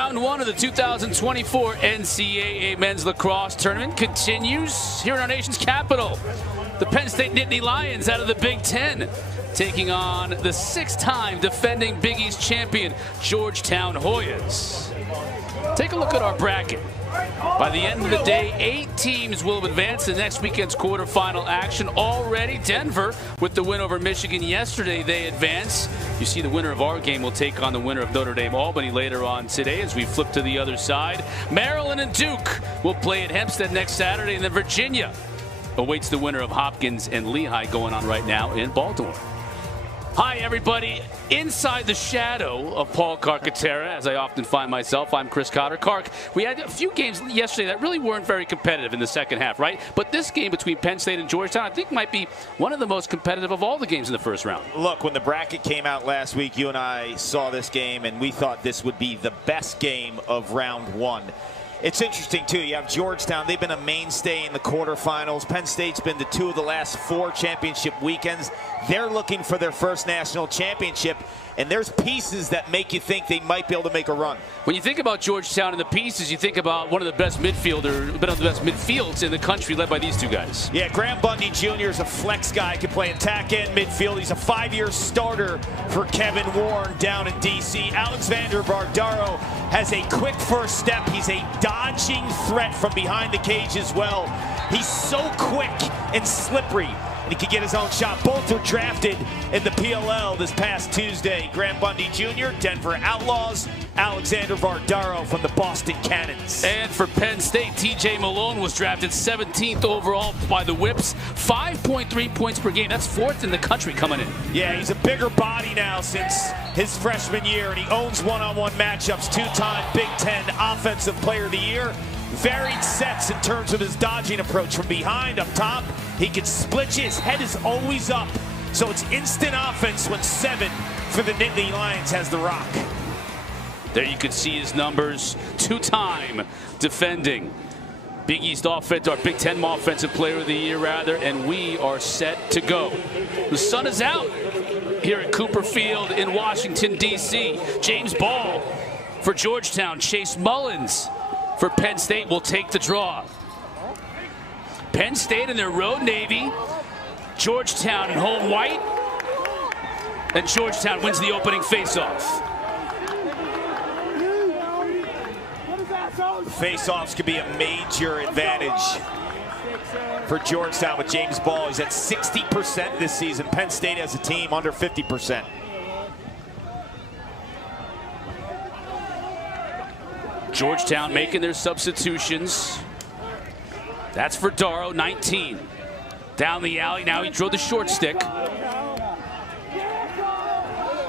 Round one of the 2024 NCAA Men's Lacrosse Tournament continues here in our nation's capital. The Penn State Nittany Lions out of the Big Ten taking on the six-time defending Big East champion Georgetown Hoyas. Take a look at our bracket. By the end of the day, 8 teams will advance to next weekend's quarterfinal action. Already, Denver, with the win over Michigan yesterday, they advance. You see the winner of our game will take on the winner of Notre Dame-Albany later on today as we flip to the other side. Maryland and Duke will play at Hempstead next Saturday, and then Virginia awaits the winner of Hopkins and Lehigh going on right now in Baltimore. Hi, everybody. Inside the shadow of Paul Carcaterra, as I often find myself, I'm Chris Cotter. Carc, we had a few games yesterday that really weren't very competitive in the second half, right? But this game between Penn State and Georgetown, I think, might be one of the most competitive of all the games in the first round. Look, when the bracket came out last week, you and I saw this game, and we thought this would be the best game of round one. It's interesting, too. You have Georgetown. They've been a mainstay in the quarterfinals. Penn State's been to 2 of the last 4 championship weekends. They're looking for their first national championship, and there's pieces that make you think they might be able to make a run. When you think about Georgetown and the pieces, you think about one of the best midfields in the country, led by these two guys. Yeah, Graham Bundy Jr. is a flex guy, can play attack and midfield. He's a 5-year starter for Kevin Warren down in D.C. Alexander Bardaro has a quick first step. He's a dodging threat from behind the cage as well. He's so quick and slippery. He could get his own shot. Both were drafted in the PLL this past Tuesday. Graham Bundy Jr., Denver Outlaws. Alexander Bardaro from the Boston Cannons. And for Penn State, TJ Malone was drafted 17th overall by the Whips. 5.3 points per game. That's 4th in the country coming in. Yeah, he's a bigger body now since his freshman year, and he owns one-on-one matchups. 2-time Big Ten Offensive Player of the Year. Varied sets in terms of his dodging approach from behind, up top. He can split you. His head is always up. So it's instant offense when 7 for the Nittany Lions has the rock. There you can see his numbers. 2-time defending Big East offense, or Big Ten Offensive Player of the Year, rather, and we are set to go. The sun is out here at Cooper Field in Washington, D.C. James Ball for Georgetown. Chase Mullins for Penn State will take the draw. Penn State in their road navy, Georgetown in home white, and Georgetown wins the opening faceoff. Faceoffs could be a major advantage for Georgetown with James Ball. He's at 60% this season. Penn State as a team under 50%. Georgetown making their substitutions. That's for Darrow, 19. Down the alley, now he drove the short stick.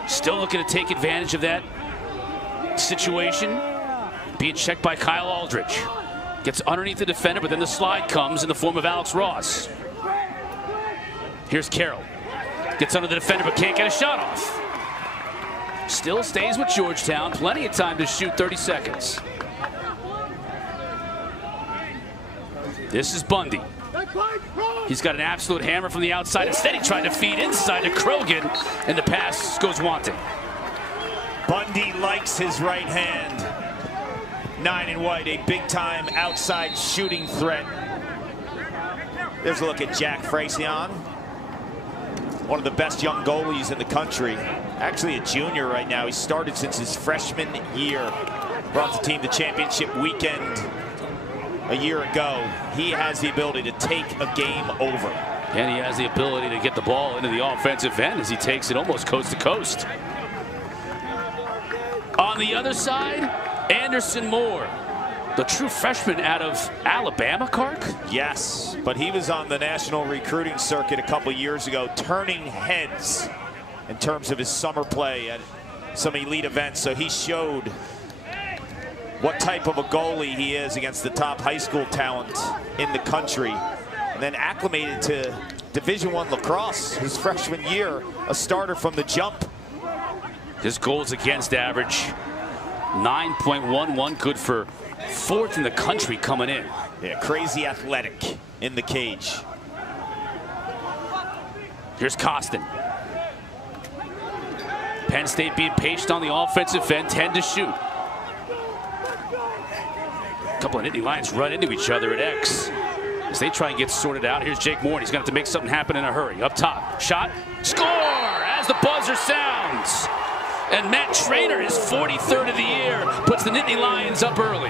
Still looking to take advantage of that situation. Being checked by Kyle Aldridge. Gets underneath the defender, but then the slide comes in the form of Alex Ross. Here's Carroll. Gets under the defender, but can't get a shot off. Still stays with Georgetown. Plenty of time to shoot, 30 seconds. This is Bundy. He's got an absolute hammer from the outside. Instead, he tried to feed inside to Krogan, and the pass goes wanting. Bundy likes his right hand. 9 and white, a big-time outside shooting threat. There's a look at Jack Fracion, one of the best young goalies in the country. Actually a junior right now. He started since his freshman year. Brought the team to championship weekend a year ago. He has the ability to take a game over. And he has the ability to get the ball into the offensive end as he takes it almost coast to coast. On the other side, Anderson Moore, the true freshman out of Alabama, Carc? Yes, but he was on the national recruiting circuit a couple years ago, turning heads in terms of his summer play at some elite events. So he showed what type of a goalie he is against the top high school talent in the country. And then acclimated to Division I lacrosse his freshman year, a starter from the jump. His goals against average, 9.11, good for 4th in the country coming in. Yeah, crazy athletic in the cage. Here's Costin. Penn State being patient on the offensive end, 10 to shoot. couple of Nittany Lions run into each other at X as they try and get sorted out. Here's Jake Moore, and he's going to have to make something happen in a hurry. Up top, shot, score as the buzzer sounds. And Matt Traynor, his 43rd of the year, puts the Nittany Lions up early.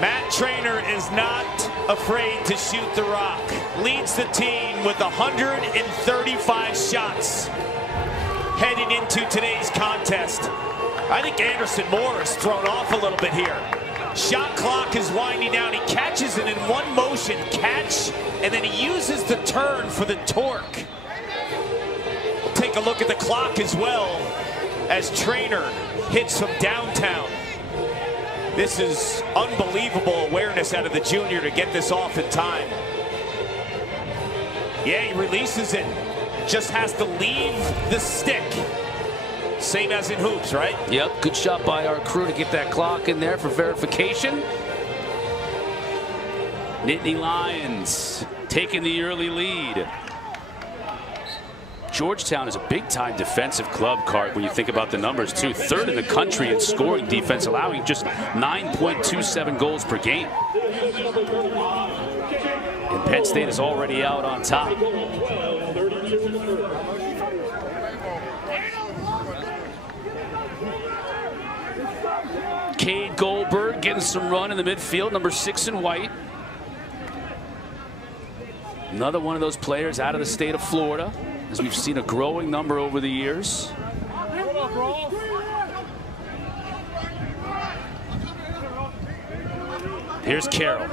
Matt Traynor is not afraid to shoot the rock. Leads the team with 135 shots heading into today's contest. I think Anderson Moore is thrown off a little bit here. Shot clock is winding down. He catches it in one motion, catch, and then he uses the turn for the torque. We'll take a look at the clock as well as Traynor hits from downtown. This is unbelievable awareness out of the junior to get this off in time. Yeah, he releases it. Just has to leave the stick. Same as in hoops, right? Yep, good shot by our crew to get that clock in there for verification. Nittany Lions taking the early lead. Georgetown is a big-time defensive club, Cart, when you think about the numbers, too. 3rd in the country in scoring defense, allowing just 9.27 goals per game. And Penn State is already out on top. Cade Goldberg getting some run in the midfield, number 6 in white. Another one of those players out of the state of Florida, as we've seen a growing number over the years. Here's Carroll,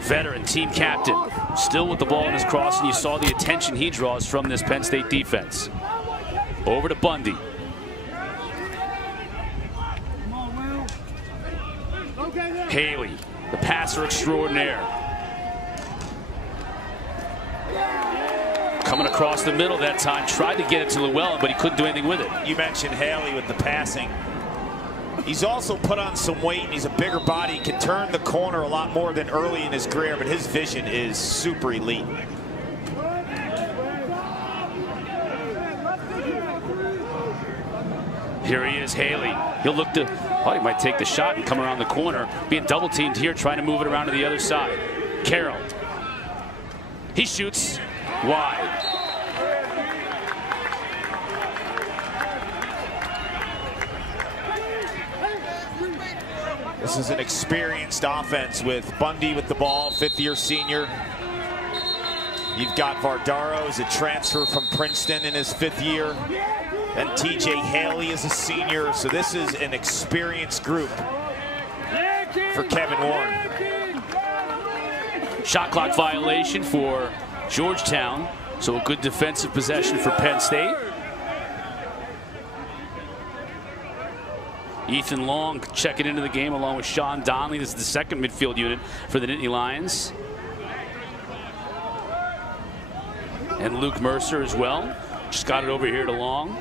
veteran team captain, still with the ball in his cross, and you saw the attention he draws from this Penn State defense. Over to Bundy. Haley, the passer extraordinaire. Coming across the middle that time, tried to get it to Llewellyn, but he couldn't do anything with it. You mentioned Haley with the passing. He's also put on some weight, and he's a bigger body. He can turn the corner a lot more than early in his career, but his vision is super elite. Here he is, Haley. He'll look to, oh, he might take the shot and come around the corner. Being double teamed here, trying to move it around to the other side. Carroll. He shoots wide. This is an experienced offense with Bundy with the ball, 5th-year senior. You've got Vardaro as a transfer from Princeton in his 5th year. And TJ Haley is a senior. So this is an experienced group for Kevin Warren. Shot clock violation for Georgetown. So a good defensive possession for Penn State. Ethan Long checking into the game along with Sean Donnelly. This is the second midfield unit for the Nittany Lions. And Luke Mercer as well. Just got it over here to Long.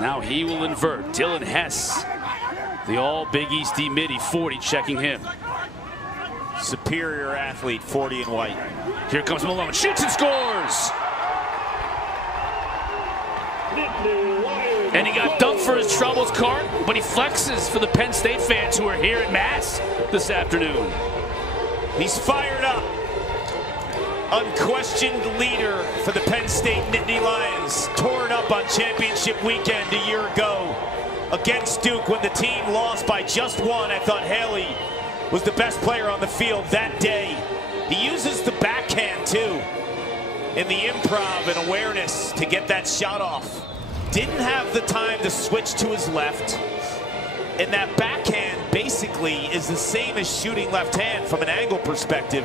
Now he will invert. Dylan Hess, the all Big East D midi, 40, checking him. Superior athlete, 40 in white. Here comes Malone, shoots and scores! And he got dumped for his troubles, Cart, but he flexes for the Penn State fans who are here in mass this afternoon. He's fired up. Unquestioned leader for the Penn State Nittany Lions. Tore it up on championship weekend a year ago against Duke when the team lost by just 1. I thought Haley was the best player on the field that day. He uses the backhand too in the improv and awareness to get that shot off. Didn't have the time to switch to his left. And that backhand basically is the same as shooting left hand from an angle perspective.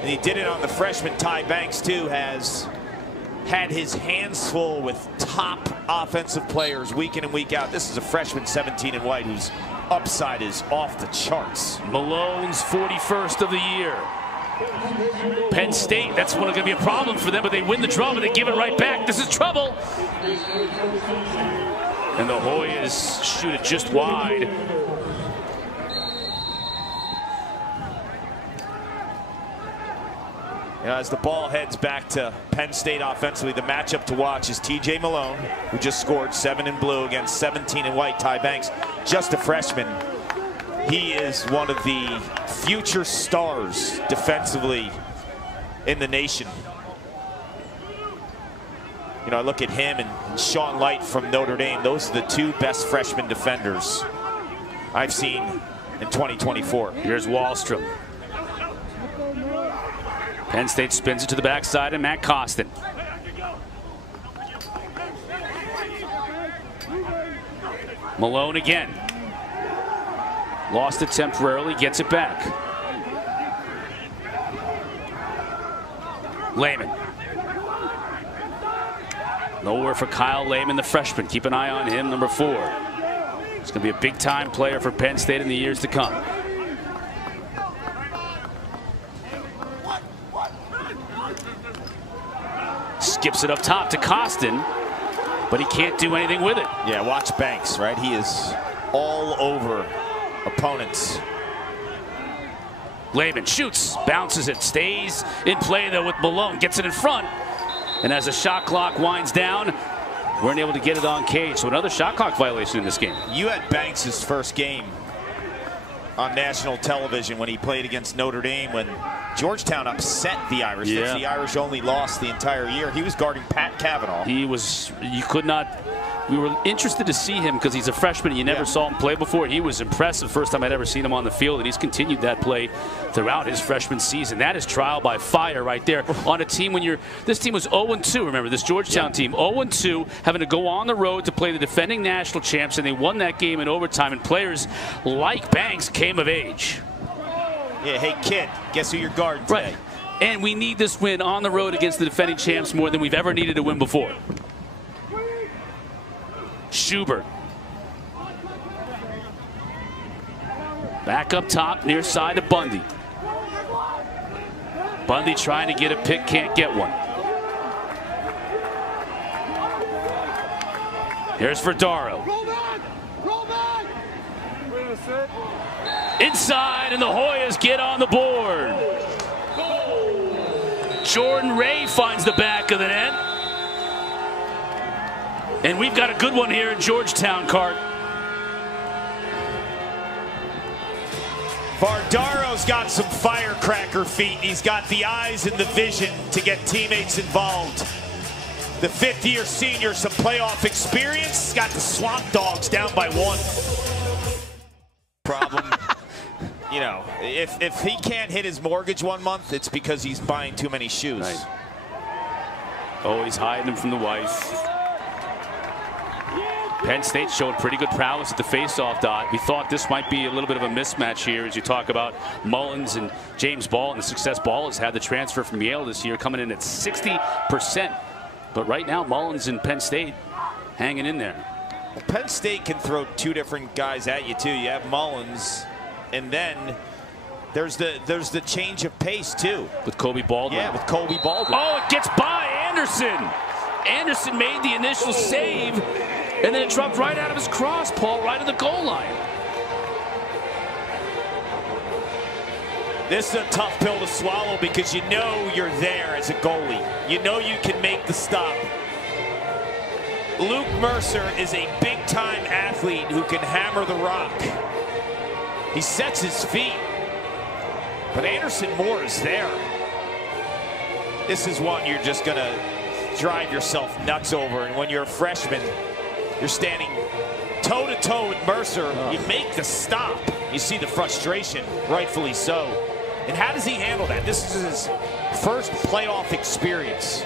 And he did it on the freshman. Ty Banks too has had his hands full with top offensive players week in and week out. This is a freshman, 17 in white, whose upside is off the charts. Malone's 41st of the year. Penn State, that's going to be a problem for them, but they win the draw, but they give it right back. This is trouble. And the Hoyas shoot it just wide. You know, as the ball heads back to Penn State offensively, the matchup to watch is TJ Malone, who just scored 7 in blue against 17 in white. Ty Banks, just a freshman. He is one of the future stars defensively in the nation. You know, I look at him and Sean Light from Notre Dame. Those are the 2 best freshman defenders I've seen in 2024. Here's Wallstrom. Penn State spins it to the backside, and Matt Costin. Malone again. Lost it temporarily, gets it back. Lehman. Nowhere for Kyle Lehman, the freshman. Keep an eye on him, number 4. He's going to be a big-time player for Penn State in the years to come. Skips it up top to Costin, but he can't do anything with it. Yeah, watch Banks, right? He is all over opponents. Lehman shoots, bounces it, stays in play though with Malone, gets it in front. And as the shot clock winds down, weren't able to get it on cage. So another shot clock violation in this game. You had Banks' first game on national television when he played against Notre Dame when Georgetown upset the Irish. Yeah. The Irish only lost the entire year. He was guarding Pat Cavanaugh. He was, you could not, we were interested to see him because he's a freshman. You never saw him play before. He was impressive. First time I'd ever seen him on the field, and he's continued that play throughout his freshman season. That is trial by fire right there on a team when you're, this team was 0-2. Remember, this Georgetown team, 0-2, having to go on the road to play the defending national champs, and they won that game in overtime, and players like Banks came of age. Yeah, hey kid, guess who you're guarding today? Right. And we need this win on the road against the defending champs more than we've ever needed to win before. Schubert. Back up top, near side to Bundy. Bundy trying to get a pick, can't get one. Here's Verdaro. Inside, and the Hoyas get on the board. Jordan Ray finds the back of the net. And we've got a good one here in Georgetown, Cart. Verdaro's got some firecracker feet. He's got the eyes and the vision to get teammates involved. The 5th-year senior, some playoff experience. He's got the Swamp Dogs down by 1. Problem. You know, if he can't hit his mortgage one month, it's because he's buying too many shoes. Right. Always hiding him from the wife. Penn State showed pretty good prowess at the faceoff dot. We thought this might be a little bit of a mismatch here as you talk about Mullins and James Ball, and the success Ball has had the transfer from Yale this year coming in at 60%. But right now, Mullins and Penn State hanging in there. Well, Penn State can throw 2 different guys at you too. You have Mullins, and then there's the change of pace too. With Kobe Baldwin. Yeah, with Kobe Baldwin. Oh, it gets by Anderson. Anderson made the initial save, and then it dropped right out of his cross, Paul, right at the goal line. This is a tough pill to swallow because you know you're there as a goalie. You know you can make the stop. Luke Mercer is a big-time athlete who can hammer the rock. He sets his feet, but Anderson Moore is there. This is one you're just going to drive yourself nuts over, and when you're a freshman, you're standing toe-to-toe with Mercer. You make the stop. You see the frustration, rightfully so. And how does he handle that? This is his first playoff experience.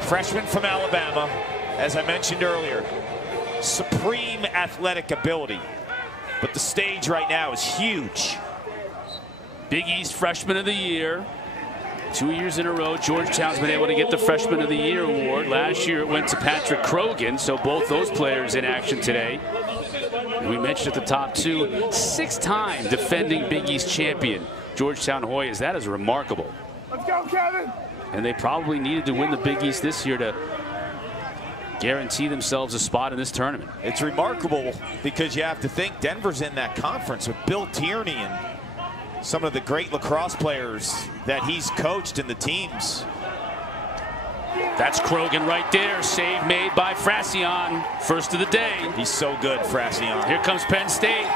Freshman from Alabama, as I mentioned earlier, supreme athletic ability. But the stage right now is huge. Big East Freshman of the Year. 2 years in a row, Georgetown's been able to get the Freshman of the Year award. Last year it went to Patrick Krogan, so both those players in action today. And we mentioned at the top too, 6-time defending Big East champion, Georgetown Hoyas. That is remarkable. Let's go, Kevin! And they probably needed to win the Big East this year to guarantee themselves a spot in this tournament. It's remarkable because you have to think Denver's in that conference with Bill Tierney and some of the great lacrosse players that he's coached in the teams. That's Krogan right there. Save made by Frassian. First of the day. He's so good, Frassian. Here comes Penn State.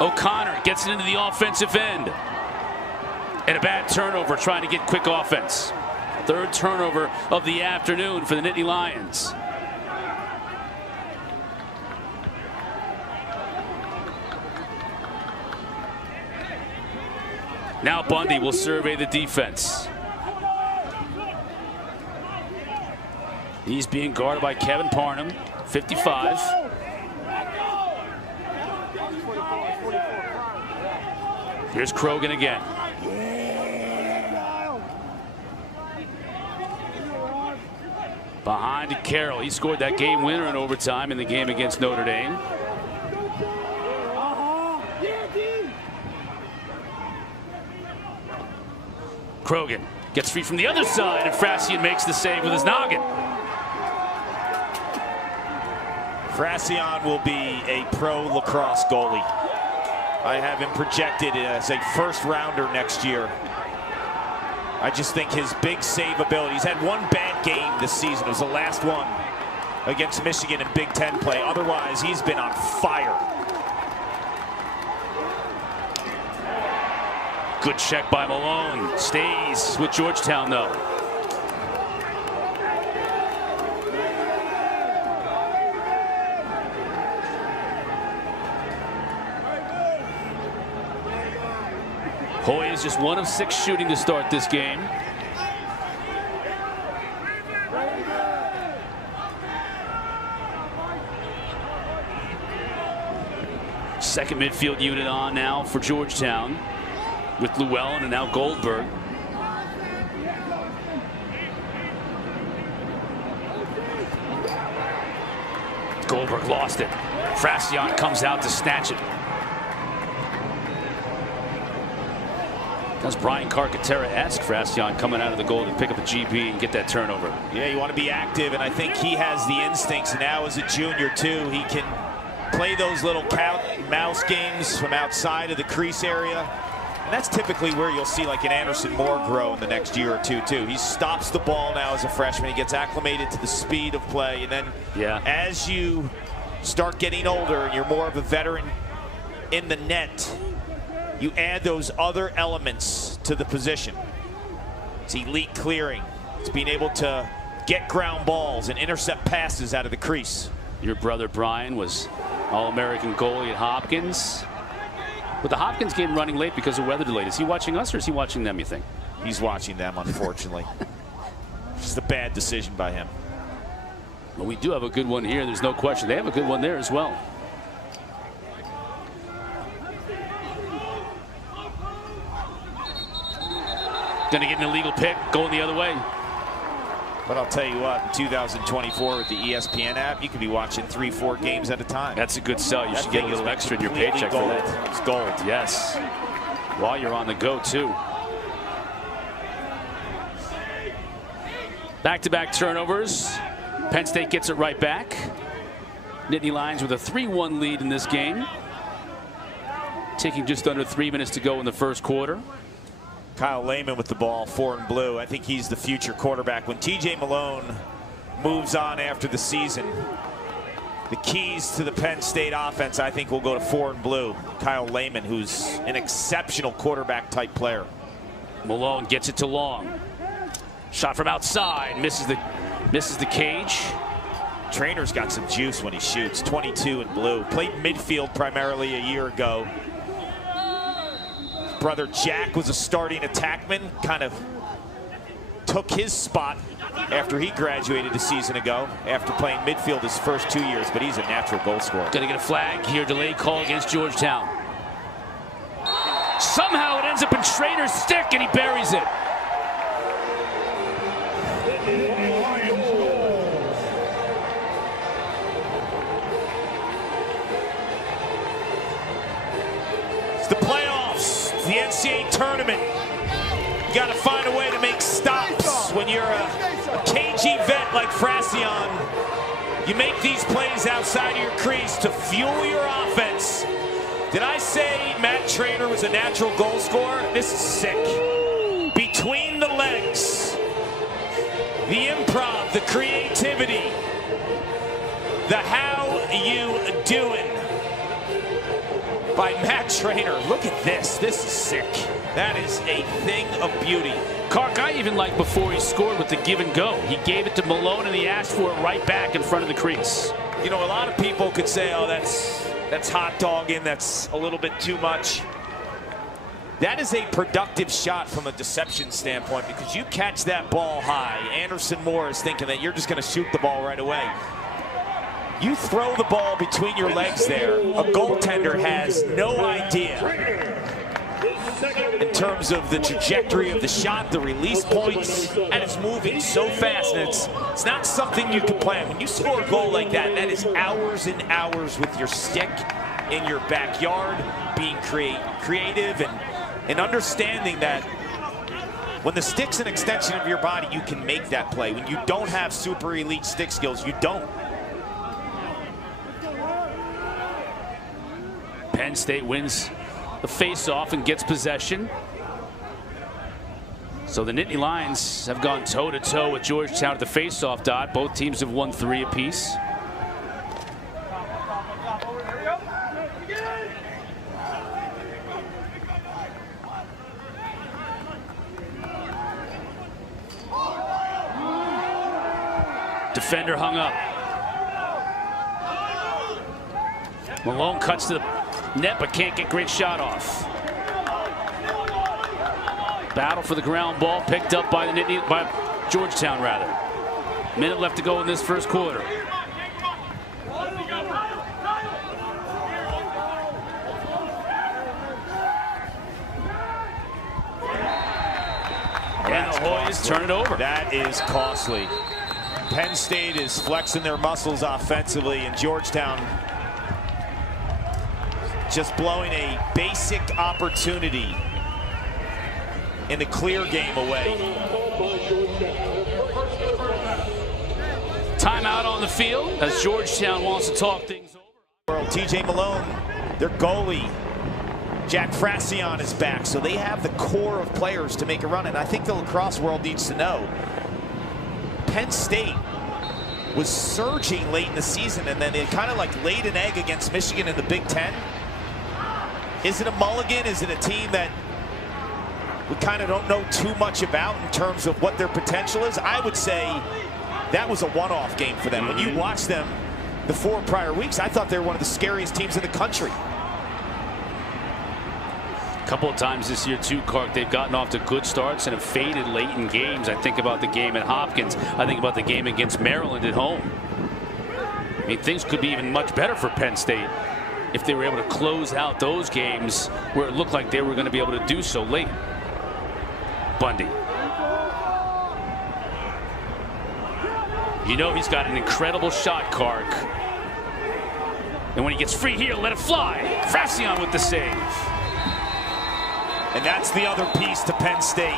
O'Connor gets it into the offensive end. And a bad turnover trying to get quick offense. Third turnover of the afternoon for the Nittany Lions. Now Bundy will survey the defense. He's being guarded by Kevin Parnham, 55. Here's Krogan again. Behind to Carroll. He scored that game winner in overtime in the game against Notre Dame. Krogan gets free from the other side, and Frassian makes the save with his noggin. Frassian will be a pro lacrosse goalie. I have him projected as a first rounder next year. I just think his big save ability. He's had one bad game this season. It was the last one against Michigan in Big Ten play. Otherwise, he's been on fire. Good check by Malone. Stays with Georgetown, though. Hoy is just 1 of 6 shooting to start this game. Second midfield unit on now for Georgetown with Llewellyn and now Goldberg. Goldberg lost it. Frassian comes out to snatch it. Does Brian Carcaterra ask Frassian coming out of the goal to pick up a GB and get that turnover? Yeah, you want to be active, and I think he has the instincts now as a junior too. He can play those little cat mouse games from outside of the crease area. And that's typically where you'll see like an Anderson Moore grow in the next year or two too. He stops the ball now as a freshman. He gets acclimated to the speed of play, and then as you start getting older and you're more of a veteran in the net, you add those other elements to the position. It's elite clearing. It's being able to get ground balls and intercept passes out of the crease. Your brother Brian was All-American goalie at Hopkins. With the Hopkins game running late because of weather delay, is he watching us or is he watching them, you think? He's watching them, unfortunately. Just a bad decision by him. Well, we do have a good one here. There's no question. They have a good one there as well. Gonna get an illegal pick, going the other way. But I'll tell you what, in 2024 with the ESPN app, you can be watching 3-4 games at a time. That's a good sell. You should get a little extra in your paycheck for that. It's gold. Yes. While you're on the go, too. Back-to-back turnovers. Penn State gets it right back. Nittany Lions with a 3-1 lead in this game. Taking just under 3 minutes to go in the first quarter. Kyle Lehman with the ball, 4 and blue. I think he's the future quarterback. When TJ Malone moves on after the season, the keys to the Penn State offense, I think, will go to 4 and blue. Kyle Lehman, who's an exceptional quarterback type player. Malone gets it to Long. Shot from outside, misses the cage. Trainer's got some juice when he shoots. 22 and blue. Played midfield primarily a year ago. Brother Jack was a starting attackman, kind of took his spot after he graduated a season ago after playing midfield his first 2 years, but he's a natural goal scorer. Gonna get a flag here, delayed call against Georgetown. Somehow it ends up in Schrader's stick and he buries it. It's the playoffs. The NCAA tournament. You got to find a way to make stops when you're a cagey vet like Frassian. You make these plays outside of your crease to fuel your offense, Did I say Matt Trainer was a natural goal scorer? This is sick. Between the legs, the improv, the creativity, the how you doing by Matt Trainer. Look at this. This is sick. That is a thing of beauty. Cark, I even like before he scored with the give and go. He gave it to Malone and he asked for it right back in front of the crease. You know, a lot of people could say, oh, that's hot dogging, that's a little bit too much. That is a productive shot from a deception standpoint, because you catch that ball high. Anderson Moore is thinking that you're just going to shoot the ball right away. You throw the ball between your legs there, a goaltender has no idea in terms of the trajectory of the shot, the release points, and it's moving so fast, and it's not something you can plan. When you score a goal like that, that is hours and hours with your stick in your backyard, being creative and understanding that when the stick's an extension of your body, you can make that play. When you don't have super elite stick skills, you don't. Penn State wins the face-off and gets possession. So the Nittany Lions have gone toe-to-toe with Georgetown at the face-off dot. Both teams have won 3 apiece. Defender hung up. Malone cuts to the net but can't get great shot off. Battle for the ground ball picked up by Georgetown rather. Minute left to go in this first quarter. And the Hoyas turn it over. That is costly. Penn State is flexing their muscles offensively, and Georgetown just blowing a basic opportunity in the clear game away. Timeout on the field as Georgetown wants to talk things over. TJ Malone, their goalie, Jack Frassion is back, so they have the core of players to make a run, and I think the lacrosse world needs to know Penn State was surging late in the season, and then it kind of like laid an egg against Michigan in the Big Ten. Is it a mulligan? Is it a team that we kind of don't know too much about in terms of what their potential is? I would say that was a one-off game for them. When you watch them the 4 prior weeks, I thought they were one of the scariest teams in the country. A couple of times this year too, Clark, they've gotten off to good starts and have faded late in games. I think about the game at Hopkins. I think about the game against Maryland at home. I mean, things could be even much better for Penn State if they were able to close out those games where it looked like they were going to be able to do so late. Bundy. You know he's got an incredible shot, Cark. And when he gets free here, let it fly. Frassion with the save. And that's the other piece to Penn State.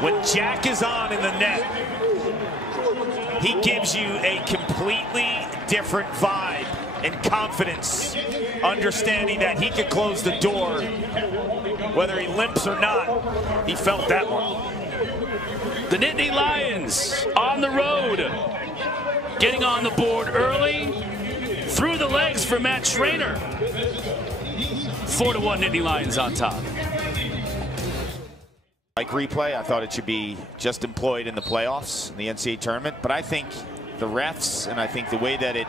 When Jack is on in the net, he gives you a completely different vibe and confidence, understanding that he could close the door. Whether he limps or not, he felt that one. The Nittany Lions on the road, getting on the board early, through the legs for Matt Trainer. 4-1 Nittany Lions on top. Like replay, I thought it should be just employed in the playoffs, in the NCAA tournament, but I think the refs and I think the way that it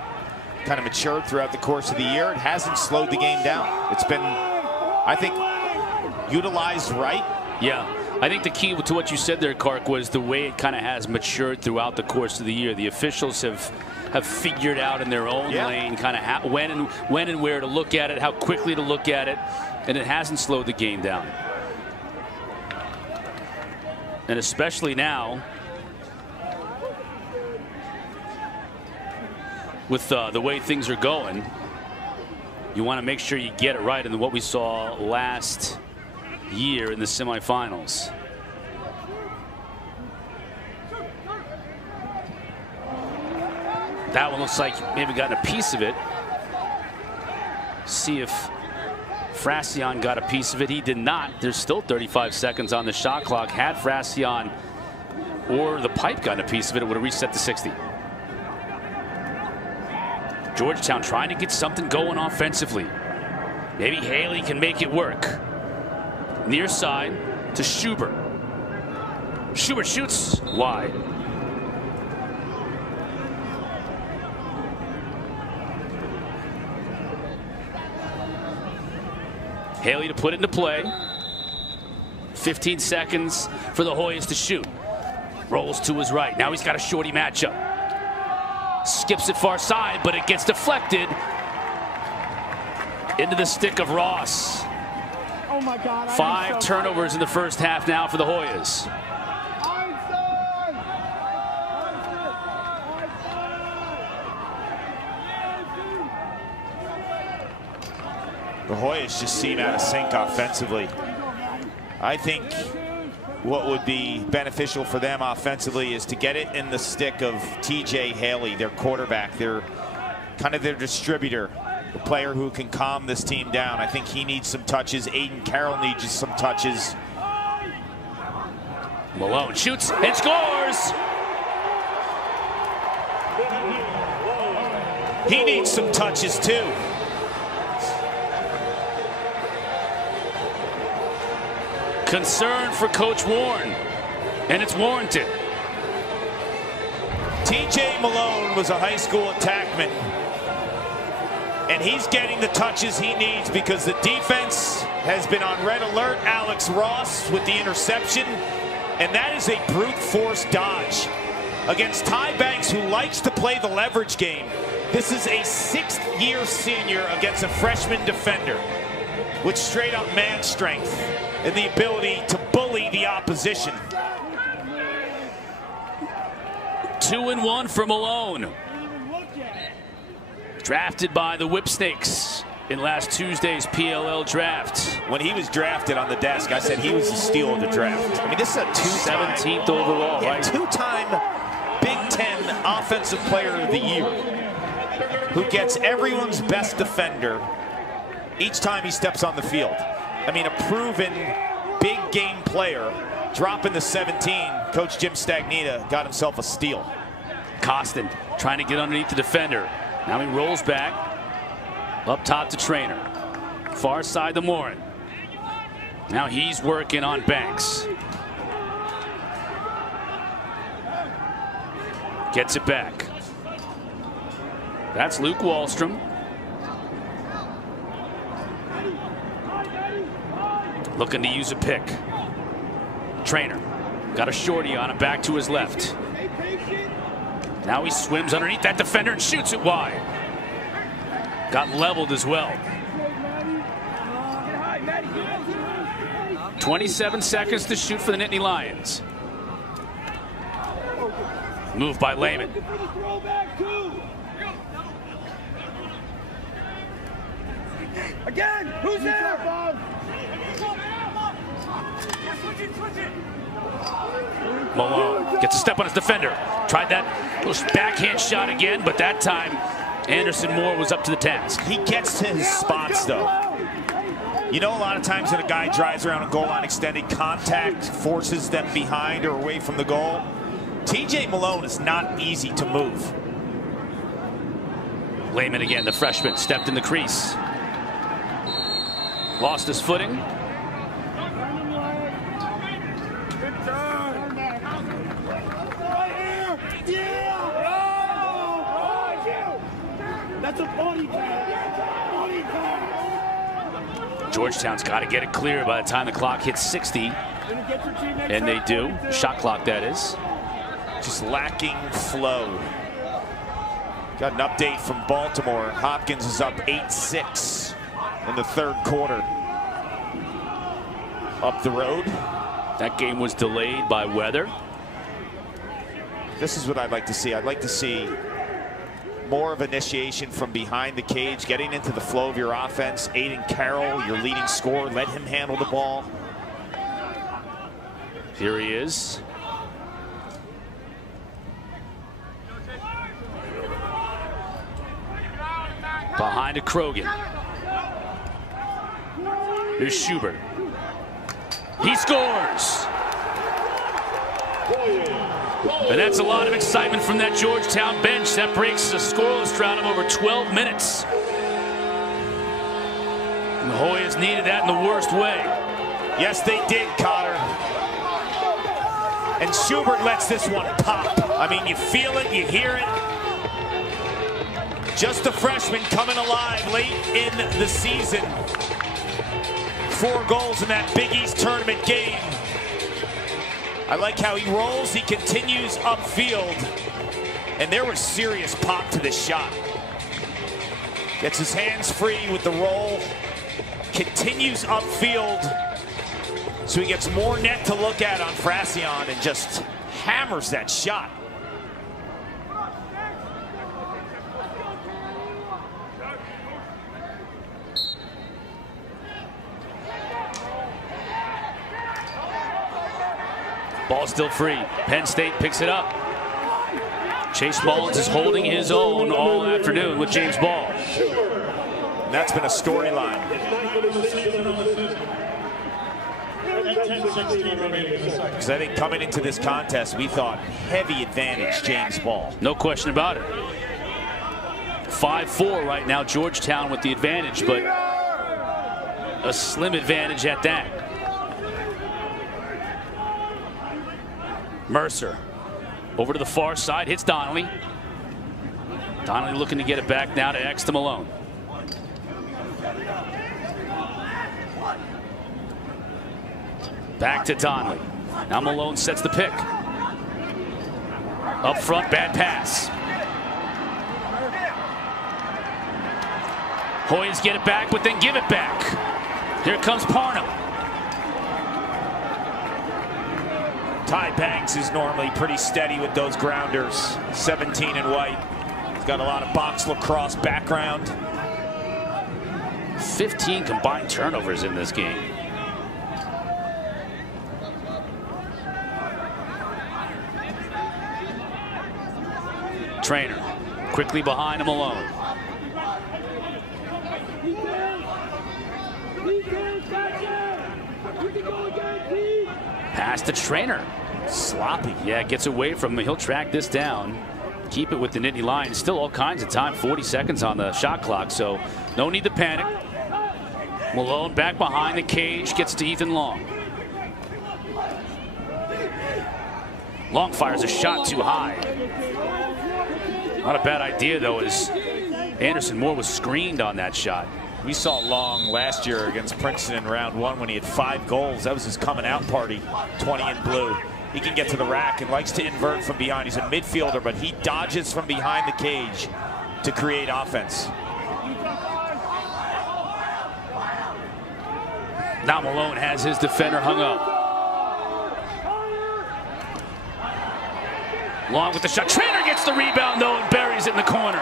kind of matured throughout the course of the year, it hasn't slowed the game down. It's been, I think, utilized right. Yeah, I think the key to what you said there, Clark, was the way it kind of has matured throughout the course of the year. The officials have figured out in their own lane kind of when and where to look at it, how quickly to look at it, and it hasn't slowed the game down. And especially now, with the way things are going, you want to make sure you get it right. And what we saw last year in the semifinals. That one looks like maybe gotten a piece of it. See if Fracion got a piece of it. He did not. There's still 35 seconds on the shot clock. Had Fracion or the pipe gotten a piece of it, it would have reset to 60. Georgetown trying to get something going offensively. Maybe Haley can make it work. Near side to Schubert. Schubert shoots wide. Haley to put it into play. 15 seconds for the Hoyas to shoot. Rolls to his right. Now he's got a shorty matchup. Skips it far side, but it gets deflected into the stick of Ross. Oh my God. 5 turnovers in the first half now for the Hoyas. The Hoyas just seem out of sync offensively. I think what would be beneficial for them offensively is to get it in the stick of TJ Haley, their quarterback, their distributor, the player who can calm this team down. I think he needs some touches. Aiden Carroll needs some touches. Malone shoots and scores. He needs some touches too. Concern for Coach Warren, and it's warranted. TJ Malone was a high school attackman, and he's getting the touches he needs because the defense has been on red alert. Alex Ross with the interception, and that is a brute force dodge against Ty Banks, who likes to play the leverage game. This is a 6th-year senior against a freshman defender with straight-up man strength and the ability to bully the opposition. 2-1 for Malone. Drafted by the Whipsnakes in last Tuesday's PLL draft. When he was drafted on the desk, I said he was the steal of the draft. I mean, this is a 17th overall, right? Two-time Big Ten Offensive Player of the Year, who gets everyone's best defender each time he steps on the field. I mean, a proven big game player, dropping the 17. Coach Jim Stagnita got himself a steal. Costin trying to get underneath the defender. Now he rolls back. Up top to Trainer. Far side to Morin. Now he's working on Banks. Gets it back. That's Luke Wallstrom. Looking to use a pick. Trainer got a shorty on him, back to his left. Now he swims underneath that defender and shoots it wide. Got leveled as well. 27 seconds to shoot for the Nittany Lions. Move by Lehman. Again, who's there? Malone gets a step on his defender. Tried that backhand shot again, but that time Anderson Moore was up to the task. He gets to his spots, though. You know, a lot of times when a guy drives around a goal line extended, contact forces them behind or away from the goal. TJ Malone is not easy to move. Lehman again, the freshman, stepped in the crease. Lost his footing. That's a body pass. Georgetown's got to get it clear by the time the clock hits 60. And they do. Shot clock, that is. Just lacking flow. Got an update from Baltimore. Hopkins is up 8-6 in the third quarter. Up the road. That game was delayed by weather. This is what I'd like to see. I'd like to see more of initiation from behind the cage, getting into the flow of your offense. Aiden Carroll, your leading scorer, let him handle the ball. Here he is. Behind to Krogan. Here's Schubert. He scores. And that's a lot of excitement from that Georgetown bench. That breaks a scoreless drought of over 12 minutes. And the Hoyas needed that in the worst way. Yes, they did, Cotter. And Schubert lets this one pop. I mean, you feel it, you hear it. Just a freshman coming alive late in the season. 4 goals in that Big East tournament game. I like how he rolls, he continues upfield. And there was serious pop to this shot. Gets his hands free with the roll. Continues upfield. So he gets more net to look at on Frassion and just hammers that shot. Ball still free. Penn State picks it up. Chase Mullins is holding his own all afternoon with James Ball. And that's been a storyline. Because I think coming into this contest, we thought heavy advantage James Ball. No question about it. 5-4 right now, Georgetown with the advantage, but a slim advantage at that. Mercer over to the far side, hits Donnelly. Donnelly looking to get it back now to X to Malone. Back to Donnelly. Now Malone sets the pick. Up front, bad pass. Hoyas get it back, but then give it back. Here comes Parnham. Ty Banks is normally pretty steady with those grounders. 17 in white. He's got a lot of box lacrosse background. 15 combined turnovers in this game. Trainer quickly behind him alone. Pass to Trainer. Sloppy. Yeah, gets away from him. He'll track this down. Keep it with the Nittany Lions. Still all kinds of time. 40 seconds on the shot clock, so no need to panic. Malone back behind the cage. Gets to Ethan Long. Long fires a shot too high. Not a bad idea, though, as Anderson Moore was screened on that shot. We saw Long last year against Princeton in round 1 when he had 5 goals. That was his coming out party, 20 in blue. He can get to the rack and likes to invert from behind. He's a midfielder, but he dodges from behind the cage to create offense. Now Malone has his defender hung up. Long with the shot. Trainer gets the rebound, though, and buries it in the corner.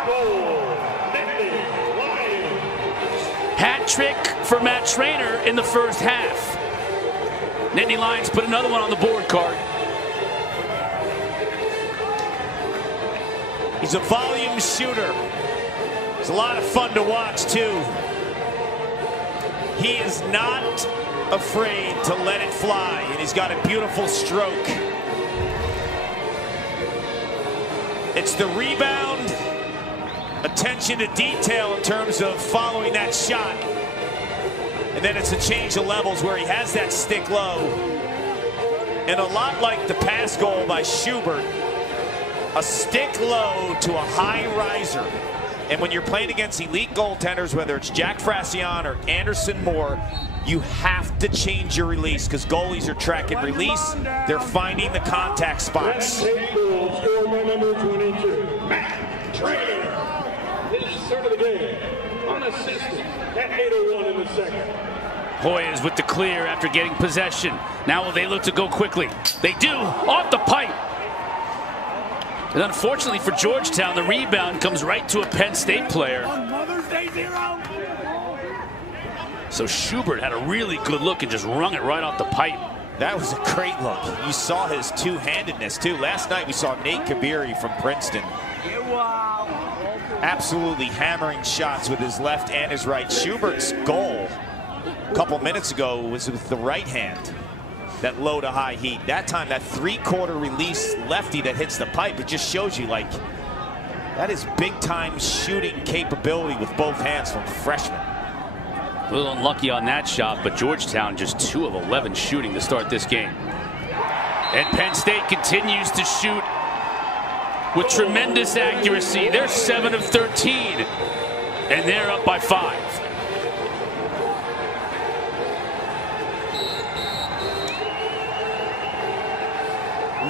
Hat trick for Matt Trainer in the first half. Nittany Lions put another one on the board card. He's a volume shooter. It's a lot of fun to watch, too. He is not afraid to let it fly, and he's got a beautiful stroke. It's the rebound, attention to detail in terms of following that shot. And then it's a change of levels where he has that stick low. And a lot like the pass goal by Schubert, a stick low to a high riser. And when you're playing against elite goaltenders, whether it's Jack Frassion or Anderson Moore, you have to change your release because goalies are tracking release. They're finding the contact spots. Number 22, Matt Trainer. His third of the game, unassisted at 8:01 in the second. Hoyas with the clear after getting possession. Now will they look to go quickly? They do, off the pipe. And unfortunately for Georgetown, the rebound comes right to a Penn State player. So Schubert had a really good look and just wrung it right off the pipe. That was a great look. You saw his two-handedness, too. Last night we saw Nate Kabiri from Princeton absolutely hammering shots with his left and his right. Schubert's goal a couple minutes ago was with the right hand. That low to high heat. That time, that three-quarter release lefty that hits the pipe, it just shows you, like, that is big-time shooting capability with both hands from freshman. A little unlucky on that shot, but Georgetown just 2 of 11 shooting to start this game. And Penn State continues to shoot with tremendous accuracy. They're 7 of 13, and they're up by 5.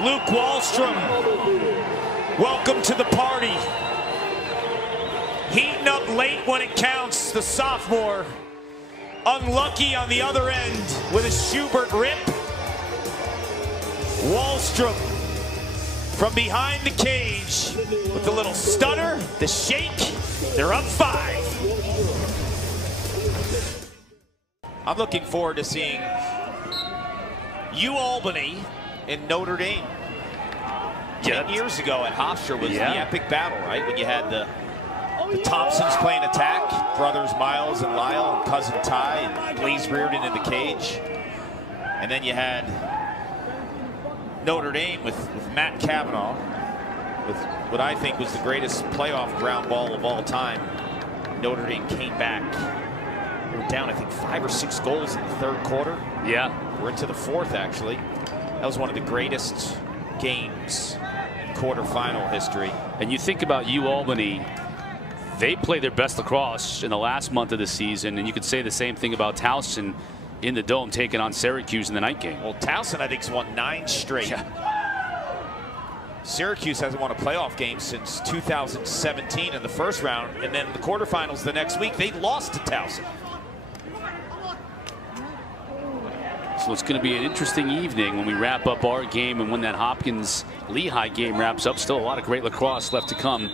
Luke Wallstrom, welcome to the party. Heating up late when it counts, the sophomore. Unlucky on the other end with a Schubert rip. Wallstrom from behind the cage with the little stutter, the shake. They're up 5. I'm looking forward to seeing UAlbany in Notre Dame. 10 years ago at Hofstra was the epic battle, right? When you had the Thompsons playing attack, brothers Miles and Lyle, and cousin Ty, and Blaze Reardon in the cage. And then you had Notre Dame with Matt Cavanaugh, with what I think was the greatest playoff ground ball of all time. Notre Dame came back. They were down, I think, 5 or 6 goals in the third quarter. Yeah. We're into the fourth, actually. That was one of the greatest games in quarterfinal history. And you think about UAlbany, they played their best lacrosse in the last month of the season, and you could say the same thing about Towson in the Dome taking on Syracuse in the night game. Well, Towson, I think, has won 9 straight. Yeah. Syracuse hasn't won a playoff game since 2017 in the first round, and then the quarterfinals the next week, they lost to Towson. So it's going to be an interesting evening when we wrap up our game and when that Hopkins-Lehigh game wraps up. Still a lot of great lacrosse left to come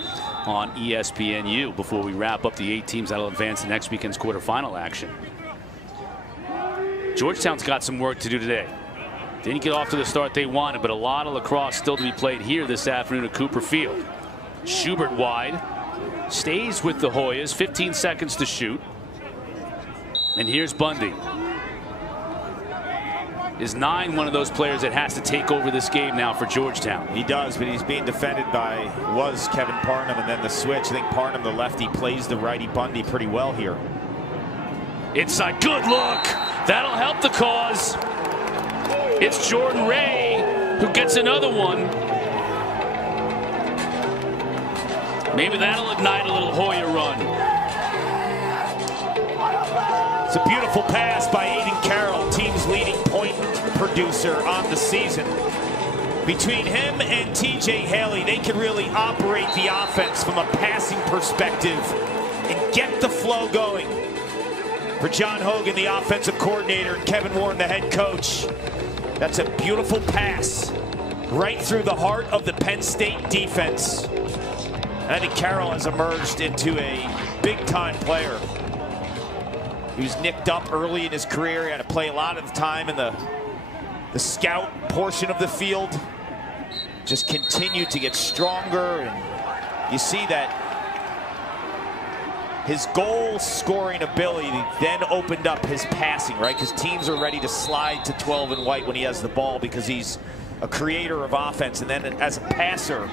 on ESPNU before we wrap up the 8 teams that will advance to next weekend's quarterfinal action. Georgetown's got some work to do today. Didn't get off to the start they wanted, but a lot of lacrosse still to be played here this afternoon at Cooper Field. Schubert wide, stays with the Hoyas, 15 seconds to shoot. And here's Bundy. Is 9 one of those players that has to take over this game now for Georgetown? He does, but he's being defended by, was Kevin Parnham, and then the switch. I think Parnham, the lefty, plays the righty Bundy pretty well here. Inside, good look. That'll help the cause. It's Jordan Ray who gets another one. Maybe that'll ignite a little Hoya run. It's a beautiful pass by Aiden Carroll, team's leading point producer on the season. Between him and TJ Haley, they can really operate the offense from a passing perspective and get the flow going. For John Hogan, the offensive coordinator, and Kevin Warren, the head coach, that's a beautiful pass right through the heart of the Penn State defense. And I think Carroll has emerged into a big-time player. He was nicked up early in his career. He had to play a lot of the time in the scout portion of the field. Just continued to get stronger, and you see that his goal scoring ability then opened up his passing, right? Because teams are ready to slide to 12 and white when he has the ball because he's a creator of offense. And then as a passer,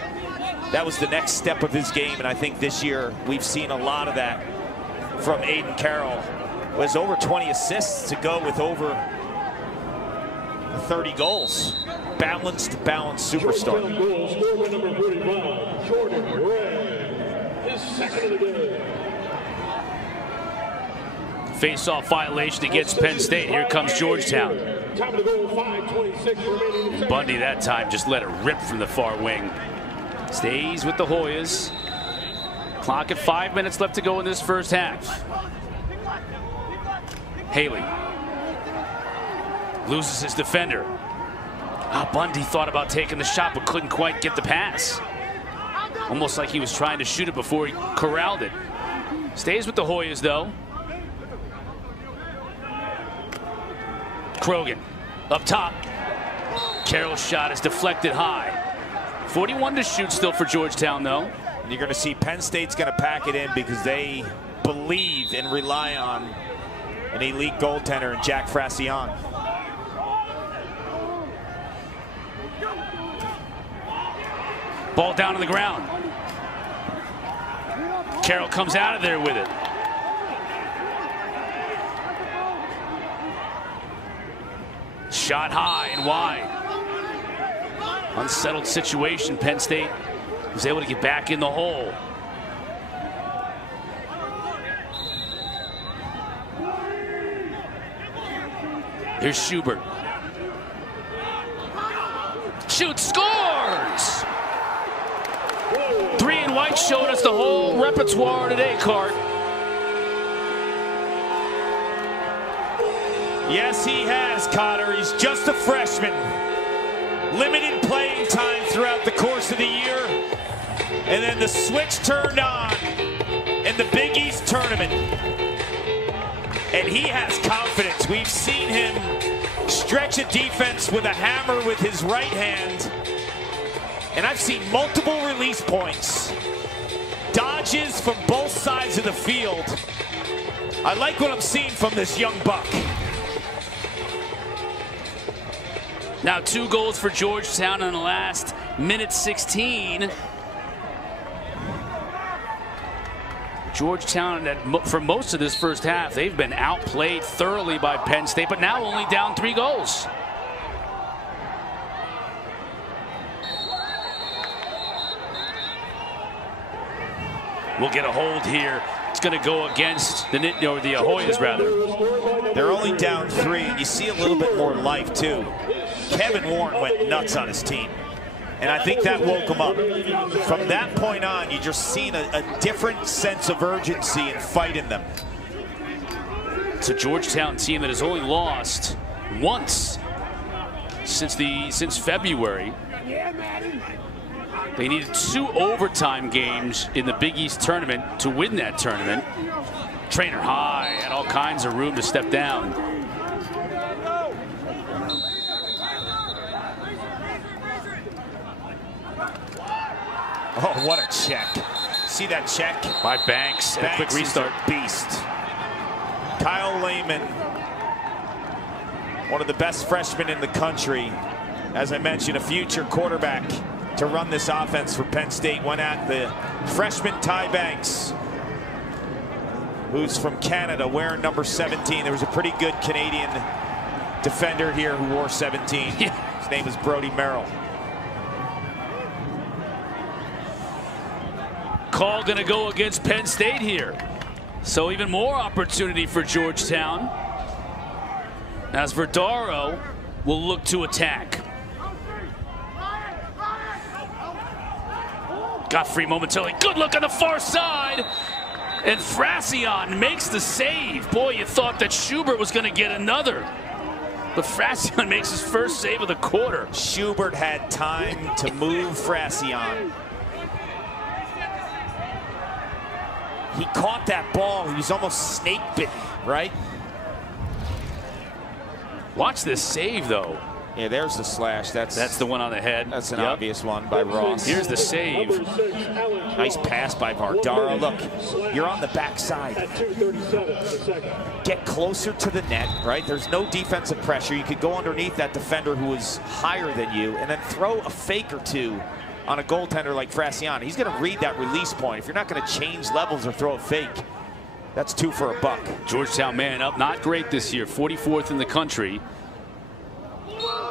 that was the next step of his game. And I think this year we've seen a lot of that from Aiden Carroll. It was over 20 assists to go with over 30 goals. Balanced superstar. Number 45, Jordan Ray, his second of the game. Face-off violation against Penn State. Here comes Georgetown. Bundy that time just let it rip from the far wing. Stays with the Hoyas. Clock at 5 minutes left to go in this first half. Haley loses his defender. Bundy thought about taking the shot but couldn't quite get the pass. Almost like he was trying to shoot it before he corralled it. Stays with the Hoyas though. Krogan up top. Carroll's shot is deflected high. 41 to shoot still for Georgetown though. And you're going to see Penn State's going to pack it in because they believe and rely on an elite goaltender in Jack Frassian. Ball down on the ground. Carroll comes out of there with it. Shot high and wide. Unsettled situation. Penn State was able to get back in the hole. Here's Schubert. Shoots, scores! 3 and white showed us the whole repertoire today, Cart. Yes, he has, Cotter. He's just a freshman. Limited playing time throughout the course of the year. And then the switch turned on in the Big East tournament. And he has confidence. We've seen him stretch a defense with a hammer with his right hand. And I've seen multiple release points. Dodges from both sides of the field. I like what I'm seeing from this young buck. Now 2 goals for Georgetown in the last minute 16. Georgetown, for most of this first half, they've been outplayed thoroughly by Penn State, but now only down 3 goals. We'll get a hold here. It's going to go against the Ahoyas, rather. They're only down 3, and you see a little bit more life, too. Kevin Warren went nuts on his team, and I think that woke him up. From that point on, you just seen a different sense of urgency and fight in them. It's a Georgetown team that has only lost once since February. They needed 2 overtime games in the Big East tournament to win that tournament. Trainer high, had all kinds of room to step down. Oh, what a check. See that check? By Banks, and a quick restart. Beast. Kyle Lehman, one of the best freshmen in the country. As I mentioned, a future quarterback to run this offense for Penn State. Went at the freshman Ty Banks, who's from Canada, wearing number 17. There was a pretty good Canadian defender here who wore 17. Yeah. His name is Brody Merrill. Call going to go against Penn State here. So even more opportunity for Georgetown, as Verdaro will look to attack. Got free momentarily. Good look on the far side. And Frassian makes the save. Boy, you thought that Schubert was going to get another. But Frassian makes his first save of the quarter. Schubert had time to move Frassian. He caught that ball. He was almost snake bitten, right? Watch this save, though. Yeah, there's the slash. That's the one on the head. That's an obvious one by Ross. Here's the save. Nice pass by Vardaro. Look, you're on the backside. Get closer to the net, right? There's no defensive pressure. You could go underneath that defender who is higher than you and then throw a fake or two on a goaltender like Frassian. He's going to read that release point. If you're not going to change levels or throw a fake, that's 2 for a buck. Georgetown man up, not great this year, 44th in the country.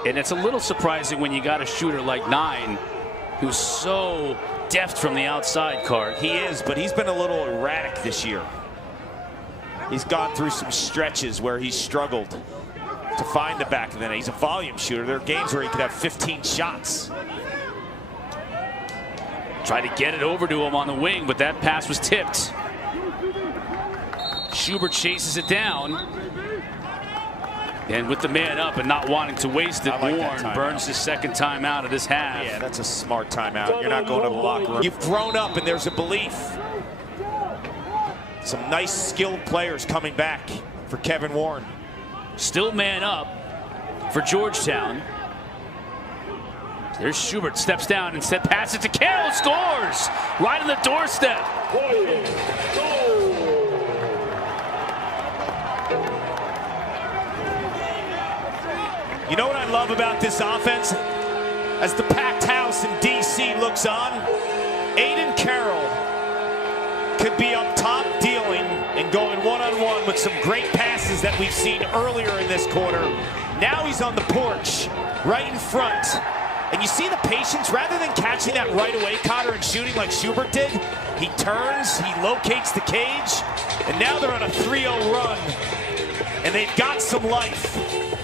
And it's a little surprising when you got a shooter like 9 who's so deft from the outside, Cart. He is, but he's been a little erratic this year. He's gone through some stretches where he's struggled to find the back of the net. He's a volume shooter. There are games where he could have 15 shots. Tried to get it over to him on the wing, but that pass was tipped. Schubert chases it down. And with the man up and not wanting to waste it, Warren burns his second timeout of this half. Yeah, that's a smart timeout. You're not going to the locker room. You've grown up and there's a belief. Some nice skilled players coming back for Kevin Warren. Still man up for Georgetown. There's Schubert, steps down, instead pass it to Carroll, scores! Right on the doorstep. You know what I love about this offense? As the packed house in DC looks on, Aiden Carroll could be up top dealing and going one-on-one with some great passes that we've seen earlier in this quarter. Now he's on the porch, right in front. And you see the patience, rather than catching that right away, Cotter, and shooting like Schubert did, he turns, he locates the cage, and now they're on a 3-0 run, and they've got some life.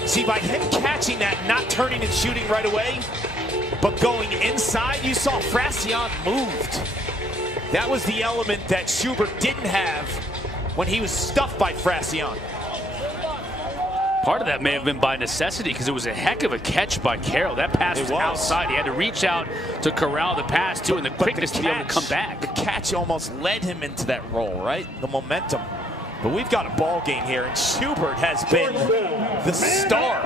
See, by him catching that, not turning and shooting right away, but going inside, you saw Frazion moved. That was the element that Schubert didn't have when he was stuffed by Frazion. Part of that may have been by necessity, because it was a heck of a catch by Carroll. That pass was outside. He had to reach out to corral the pass, too, and the quickness to be able to come back. The catch almost led him into that role, right? The momentum. But we've got a ball game here, and Schubert has been the star.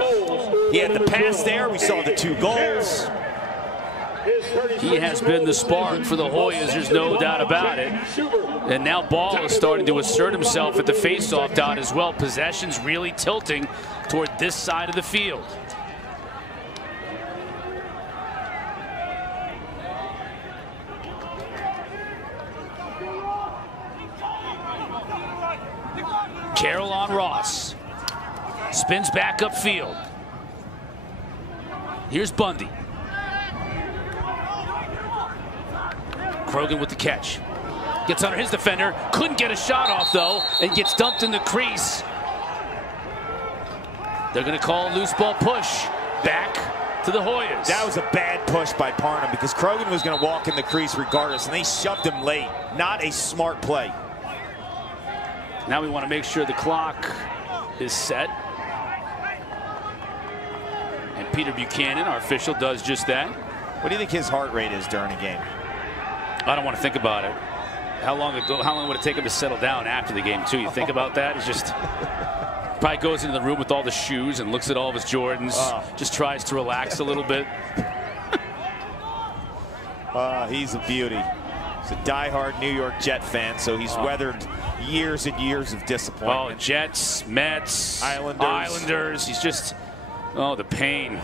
He had the pass there. We saw the 2 goals. He has been the spark for the Hoyas, there's no doubt about it. And now Ball is starting to assert himself at the faceoff dot as well. Possessions really tilting toward this side of the field. Carroll on Ross. Spins back upfield. Here's Bundy. Krogan with the catch. Gets under his defender. Couldn't get a shot off, though, and gets dumped in the crease. They're going to call a loose ball push back to the Hoyas. That was a bad push by Parham, because Krogan was going to walk in the crease regardless, and they shoved him late. Not a smart play. Now we want to make sure the clock is set. And Peter Buchanan, our official, does just that. What do you think his heart rate is during a game? I don't want to think about it. How long would it take him to settle down after the game, too? You think about that? It's just probably goes into the room with all the shoes and looks at all of his Jordans. Just tries to relax a little bit. He's a beauty. He's a diehard New York Jet fan, so he's weathered years and years of disappointment. Oh, Jets, Mets, Islanders. He's just, the pain.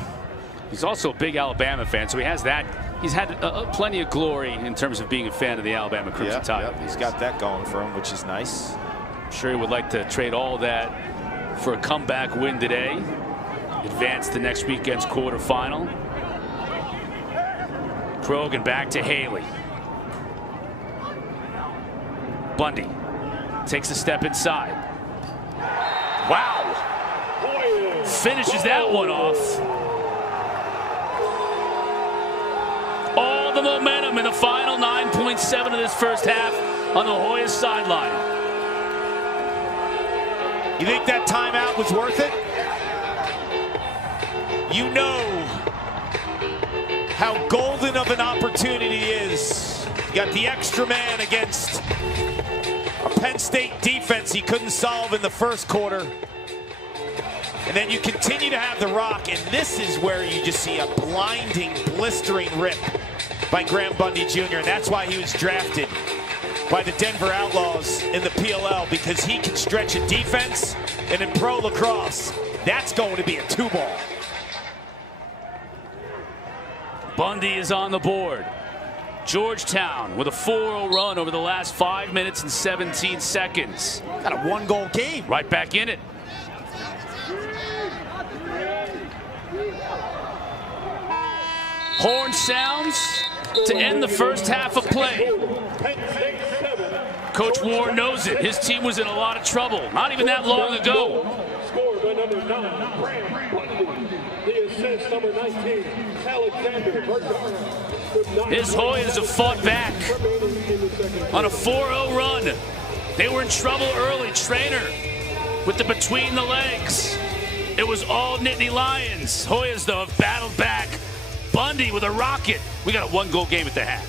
He's also a big Alabama fan, so he has that. He's had plenty of glory in terms of being a fan of the Alabama Crimson Tide. Yep, he's got that going for him, which is nice. I'm sure he would like to trade all that for a comeback win today. Advance to next weekend's quarterfinal. Krogan back to Haley. Bundy takes a step inside. Wow. Finishes that one off. All the momentum in the final 9.7 of this first half on the Hoyas sideline. You think that timeout was worth it? You know how golden of an opportunity is. You got the extra man against a Penn State defense he couldn't solve in the first quarter. And then you continue to have the rock, and this is where you just see a blinding, blistering rip by Graham Bundy Jr., and that's why he was drafted by the Denver Outlaws in the PLL, because he can stretch a defense, and in pro lacrosse, that's going to be a 2-ball. Bundy is on the board. Georgetown with a 4-0 run over the last 5 minutes and 17 seconds. Got a 1-goal game. Right back in it. Horn sounds to end the first half of play. Coach Warren knows it. His team was in a lot of trouble not even that long ago. Scored by number 9, Graham Bundy. The assist, number 19, Alexander Carcaterra. His Hoyas have fought back on a 4-0 run. They were in trouble early. Trainer with the between the legs. It was all Nittany Lions. Hoyas, though, have battled back. Bundy with a rocket. We got a 1-goal game at the half.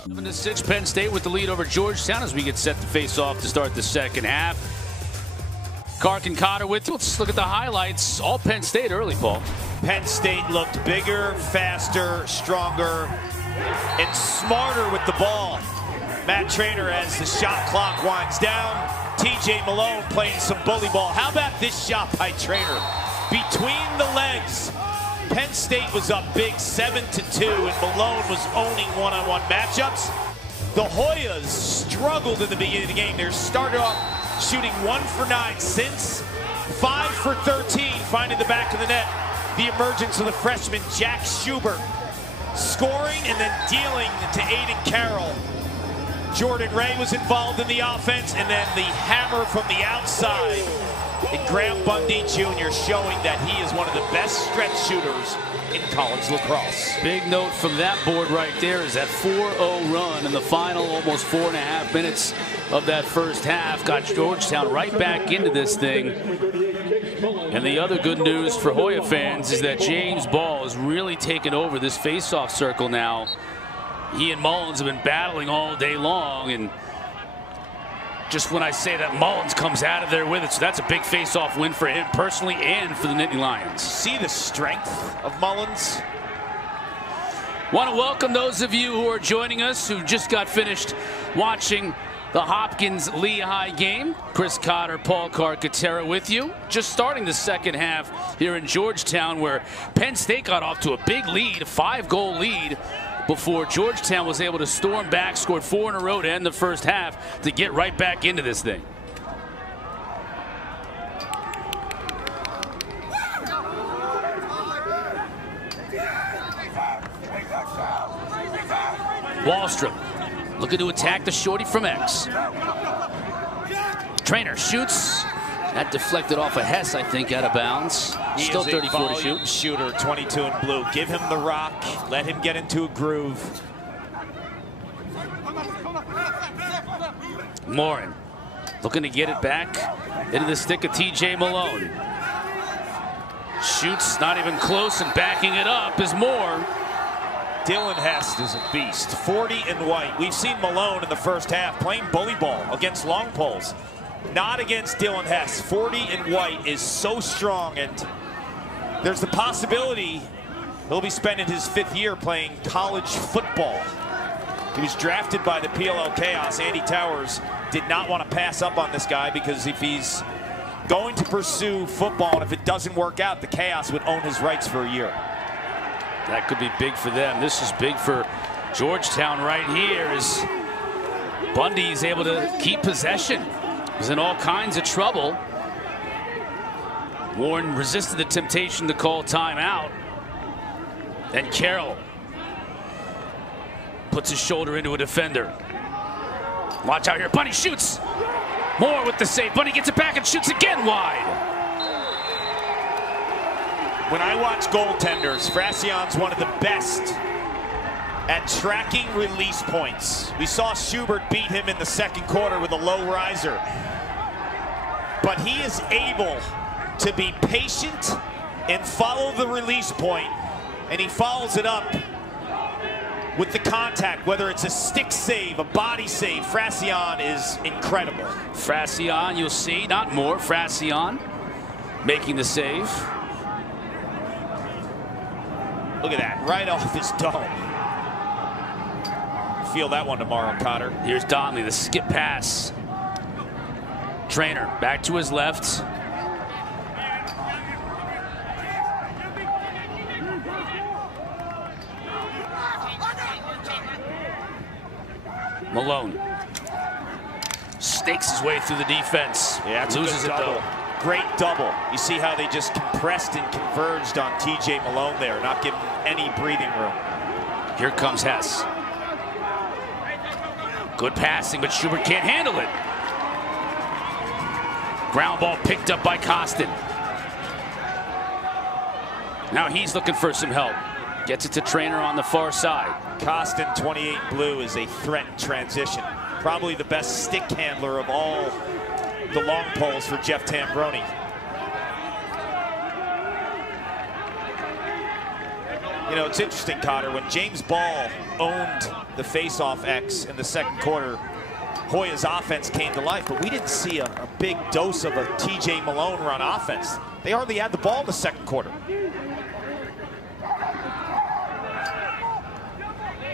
7-6, Penn State with the lead over Georgetown as we get set to face off to start the second half. Cark and Cotter with you. Let's look at the highlights. All Penn State early, Paul. Penn State looked bigger, faster, stronger, and smarter with the ball. Matt Trainer, as the shot clock winds down. TJ Malone playing some bully ball. How about this shot by Trainer? between the legs. Penn State was up big 7-2, and Malone was owning one-on-one matchups. The Hoyas struggled in the beginning of the game. They started off shooting 1 for 9 since 5 for 13, finding the back of the net. The emergence of the freshman Jack Schubert, scoring and then dealing to Aiden Carroll. Jordan Ray was involved in the offense, and then the hammer from the outside. And Graham Bundy Jr. showing that he is one of the best stretch shooters in college lacrosse. Big note from that board right there is that 4-0 run in the final almost 4.5 minutes of that first half got Georgetown right back into this thing. And the other good news for Hoya fans is that James Ball has really taken over this face-off circle now. He and Mullins have been battling all day long, and just when I say that, Mullins comes out of there with it, so that's a big face-off win for him personally and for the Nittany Lions. See the strength of Mullins? Want to welcome those of you who are joining us who just got finished watching the Hopkins-Lehigh game. Chris Cotter, Paul Carcaterra with you. Just starting the second half here in Georgetown, where Penn State got off to a big lead, a 5-goal lead, before Georgetown was able to storm back, scored 4 in a row to end the first half to get right back into this thing. Wallstrom looking to attack the shorty from X. Trainer shoots. That deflected off of Hess, I think, out of bounds. He Still is 34 a to shoot. Shooter, 22 in blue. Give him the rock. Let him get into a groove. Morin looking to get it back into the stick of TJ Malone. Shoots, not even close, and backing it up is Moore. Dylan Hest is a beast. 40 in white. We've seen Malone in the first half playing bully ball against long poles. Not against Dylan Hest. 40 in white is so strong, and there's the possibility he'll be spending his 5th year playing college football. He was drafted by the PLL Chaos. Andy Towers did not want to pass up on this guy, because if he's going to pursue football and if it doesn't work out, the Chaos would own his rights for a year. That could be big for them. This is big for Georgetown right here, as Bundy's able to keep possession. He's in all kinds of trouble. Warren resisted the temptation to call timeout. And Carroll puts his shoulder into a defender. Watch out here. Bundy shoots. Moore with the save. Bundy gets it back and shoots again wide. When I watch goaltenders, Frassion's one of the best at tracking release points. We saw Schubert beat him in the second quarter with a low riser. But he is able to be patient and follow the release point, and he follows it up with the contact, whether it's a stick save, a body save. Frassion is incredible. Frassion, you'll see, not Moore. Frassion making the save. Look at that, right off his dome. Feel that one tomorrow, Cotter. Here's Donnelly, the skip pass. Trainer back to his left. Malone stakes his way through the defense. Yeah, loses it though. Great double. You see how they just compressed and converged on TJ Malone there, not giving any breathing room. Here comes Hess. Good passing, but Schubert can't handle it. Ground ball picked up by Costin. Now he's looking for some help. Gets it to Trainer on the far side. Costin, 28 blue, is a threat in transition. Probably the best stick handler of all the long poles for Jeff Tambroni. You know, it's interesting, Cotter, when James Ball owned the face-off X in the second quarter, Hoya's offense came to life, but we didn't see a big dose of a TJ Malone run offense. They hardly had the ball in the second quarter.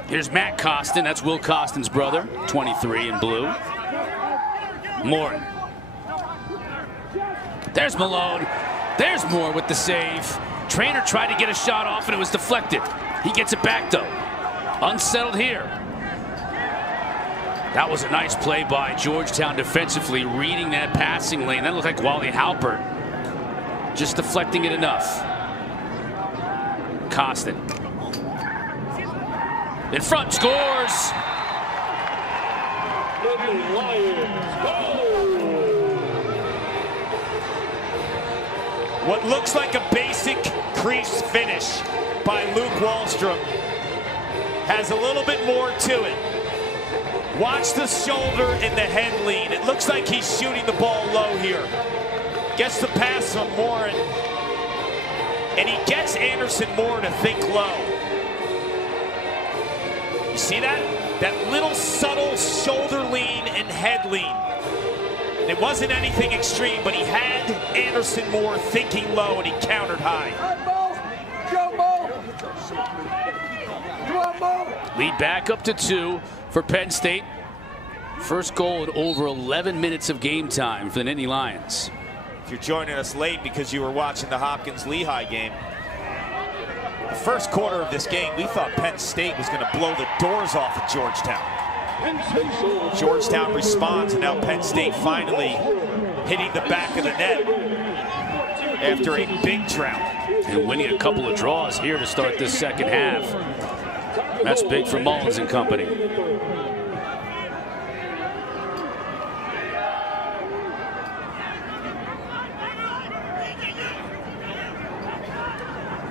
Here's Matt Costin, that's Will Costin's brother, 23 in blue. Moore. There's Malone. There's Moore with the save. Trainer tried to get a shot off and it was deflected. He gets it back though. Unsettled here. That was a nice play by Georgetown defensively, reading that passing lane. That looked like Wally Halpert. Just deflecting it enough. Costin. In front, scores! What looks like a basic crease finish by Luke Wallstrom has a little bit more to it. Watch the shoulder and the head lean. It looks like he's shooting the ball low here. Gets the pass from Moore, and he gets Anderson Moore to think low. You see that? That little subtle shoulder lean and head lean. It wasn't anything extreme, but he had Anderson Moore thinking low, and he countered high. Lead back up to 2 for Penn State. First goal in over 11 minutes of game time for the Nittany Lions. If you're joining us late because you were watching the Hopkins-Lehigh game, the first quarter of this game, we thought Penn State was going to blow the doors off of Georgetown. Georgetown responds, and now Penn State finally hitting the back of the net after a big drought. And winning a couple of draws here to start this second half. That's big for Mullins and company.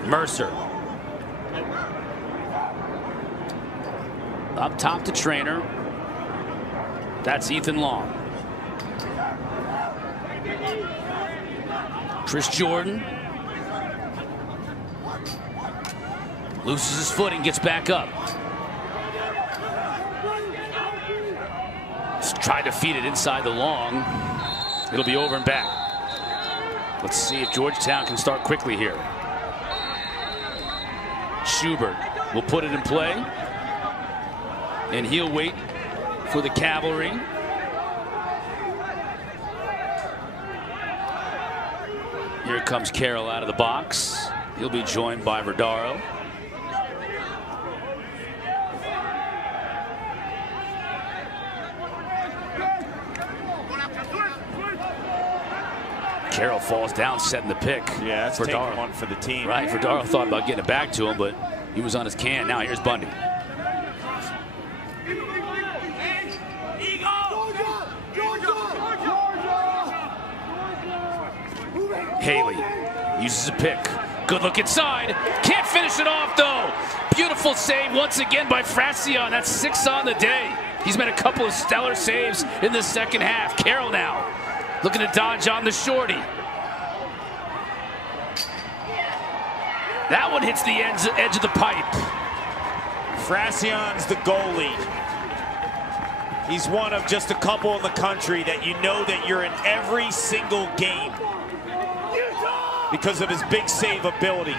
Mercer. Up top to Trainer. That's Ethan Long. Chris Jordan. Loses his footing, gets back up. Just tried to feed it inside the long. It'll be over and back. Let's see if Georgetown can start quickly here. Schubert will put it in play. And he'll wait for the cavalry. Here comes Carroll out of the box. He'll be joined by Verdaro. Carroll falls down, setting the pick. Yeah, that's taking one for the team. Right, Verdaro thought about getting it back to him, but he was on his can. Now here's Bundy. Haley uses a pick. Good look inside. Can't finish it off, though. Beautiful save once again by Frazion. That's 6 on the day. He's made a couple of stellar saves in the second half. Carroll now looking to dodge on the shorty. That one hits the edge of the pipe. Frazion's the goalie. He's one of just a couple in the country that you know that you're in every single game because of his big save ability.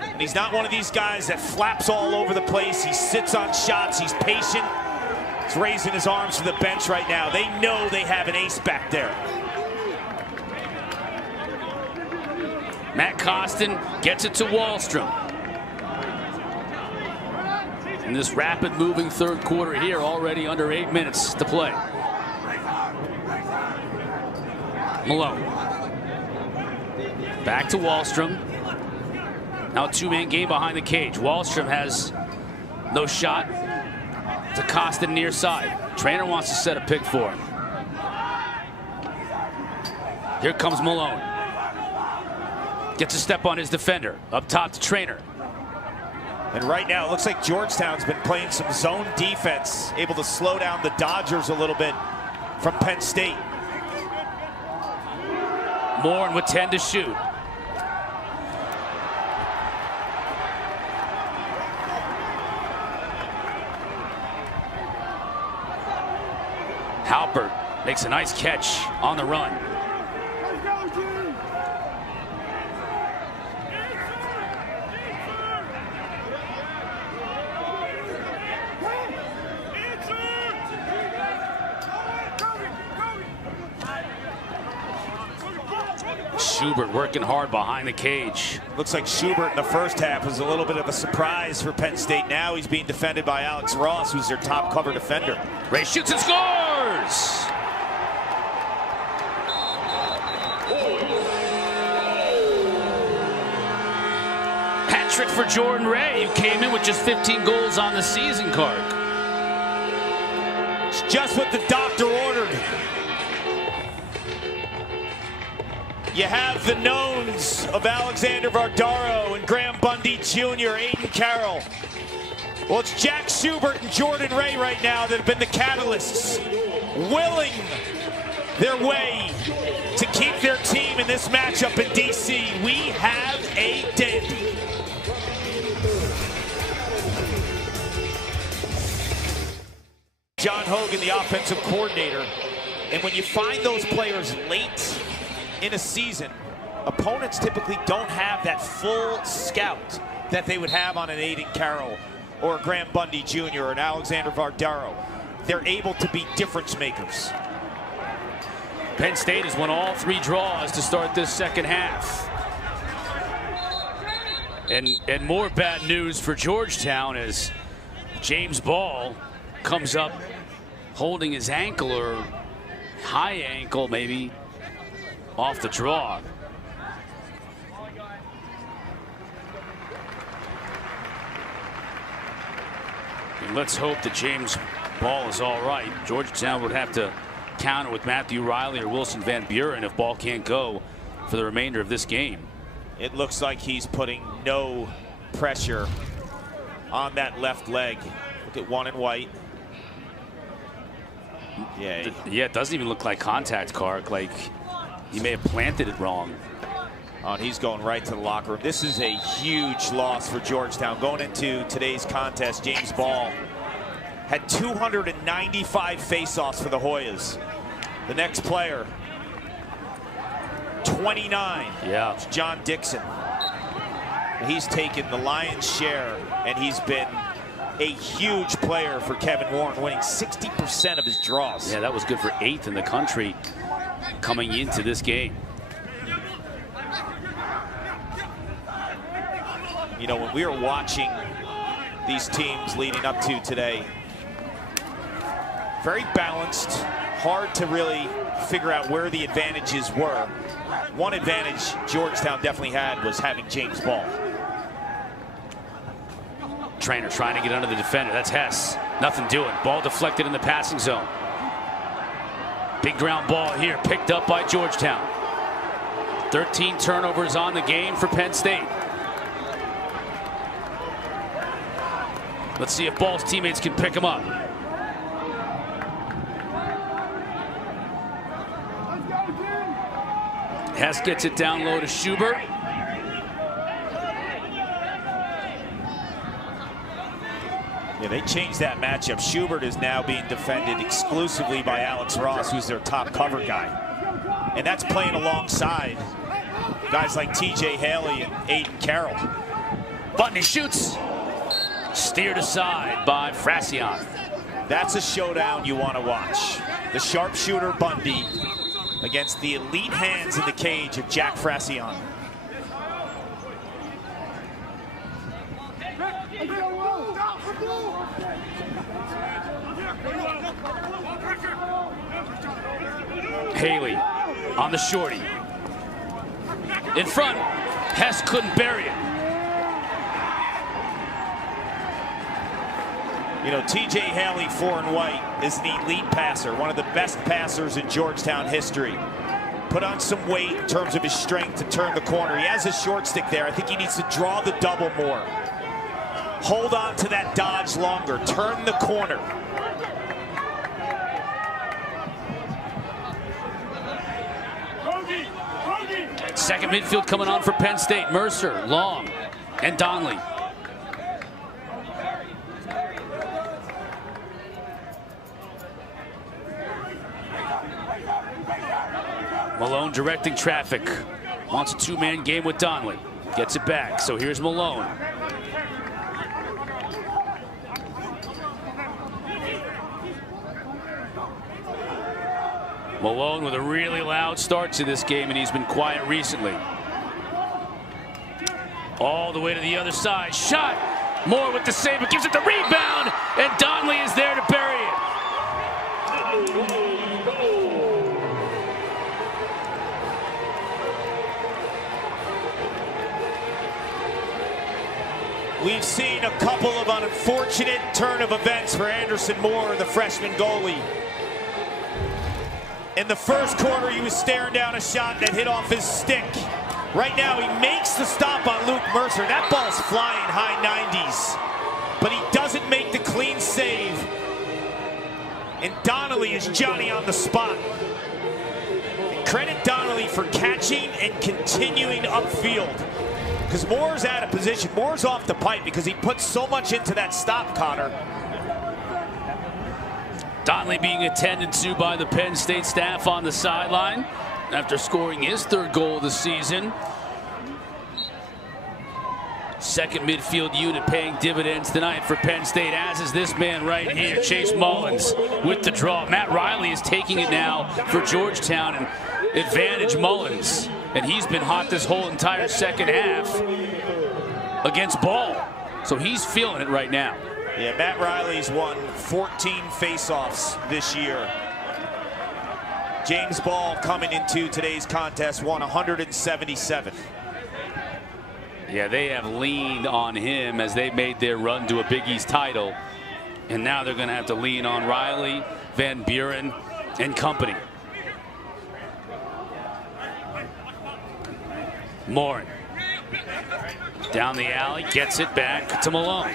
And he's not one of these guys that flaps all over the place. He sits on shots. He's patient. He's raising his arms to the bench right now. They know they have an ace back there. Matt Costin gets it to Wallstrom. In this rapid moving third quarter here, already under 8 minutes to play. Malone. Back to Wallstrom. Now a two-man game behind the cage. Wallstrom has no shot to Costin near side. Trainer wants to set a pick for him. Here comes Malone. Gets a step on his defender. Up top to Trainer. And right now, it looks like Georgetown's been playing some zone defense, able to slow down the Dodgers a little bit from Penn State. Moore with 10 to shoot. Halpert makes a nice catch on the run. Schubert working hard behind the cage. Looks like Schubert in the first half was a little bit of a surprise for Penn State. Now he's being defended by Alex Ross, who's their top cover defender. Ray shoots and scores! Hat trick for Jordan Ray, who came in with just 15 goals on the season card. It's just what the doctor ordered. You have the knowns of Alexander Vardaro and Graham Bundy Jr., Aiden Carroll. Well, it's Jack Schubert and Jordan Ray right now that have been the catalysts, willing their way to keep their team in this matchup in DC. We have a dandy. John Hogan, the offensive coordinator. And when you find those players late in a season, opponents typically don't have that full scout that they would have on an Aiden Carroll or a Graham Bundy Jr. or an Alexander Vardaro. They're able to be difference makers. Penn State has won all 3 draws to start this second half. And more bad news for Georgetown as James Ball comes up holding his ankle, or high ankle maybe, off the draw. And let's hope that James Ball is all right. Georgetown would have to counter with Matthew Riley or Wilson Van Buren if Ball can't go for the remainder of this game. It looks like he's putting no pressure on that left leg. Look at one in white. Yeah, it doesn't even look like contact, Kark. Like he may have planted it wrong. Oh, and he's going right to the locker room. This is a huge loss for Georgetown. Going into today's contest, James Ball had 295 faceoffs for the Hoyas. The next player, 29. Yeah. It's John Dixon. He's taken the lion's share, and he's been a huge player for Kevin Warren, winning 60% of his draws. Yeah, that was good for 8th in the country coming into this game. You know, when we were watching these teams leading up to today, very balanced, hard to really figure out where the advantages were. One advantage Georgetown definitely had was having James Ball. Trainer trying to get under the defender. That's Hess. Nothing doing. Ball deflected in the passing zone. Big ground ball here, picked up by Georgetown. 13 turnovers on the game for Penn State. Let's see if Ball's teammates can pick him up. Hess gets it down low to Schubert. Yeah, they changed that matchup. Schubert is now being defended exclusively by Alex Ross, who's their top cover guy. And that's playing alongside guys like TJ Haley and Aiden Carroll. Bundy shoots. Steered aside by Frassian. That's a showdown you want to watch. The sharpshooter Bundy against the elite hands in the cage of Jack Frassian. Haley on the shorty. In front, Hess couldn't bury it. You know, TJ Haley, 4 and white, is an elite passer, one of the best passers in Georgetown history. Put on some weight in terms of his strength to turn the corner. He has a short stick there. I think he needs to draw the double more. Hold on to that dodge longer. Turn the corner. Second midfield coming on for Penn State. Mercer, Long, and Donnelly. Malone directing traffic. Wants a 2-man game with Donnelly. Gets it back, so here's Malone. Malone with a really loud start to this game, and he's been quiet recently. All the way to the other side. Shot. Moore with the save, but gives it the rebound, and Donnelly is there to bury it. We've seen a couple of unfortunate turn of events for Anderson Moore, the freshman goalie. In the first quarter, he was staring down a shot that hit off his stick. Right now, he makes the stop on Luke Mercer. That ball's flying high 90s, but he doesn't make the clean save. And Donnelly is Johnny on the spot. And credit Donnelly for catching and continuing upfield, because Moore's out of position. Moore's off the pipe because he put so much into that stop, Connor. Donnelly being attended to by the Penn State staff on the sideline after scoring his third goal of the season. Second midfield unit paying dividends tonight for Penn State, as is this man right here, Chase Mullins, with the draw. Matt Riley is taking it now for Georgetown, and advantage Mullins. And he's been hot this whole entire second half against Ball. So he's feeling it right now. Yeah, Matt Riley's won 14 faceoffs this year. James Ball, coming into today's contest, won 177. Yeah, they have leaned on him as they made their run to a Big East title. And now they're going to have to lean on Riley, Van Buren, and company. Moore down the alley, gets it back to Malone.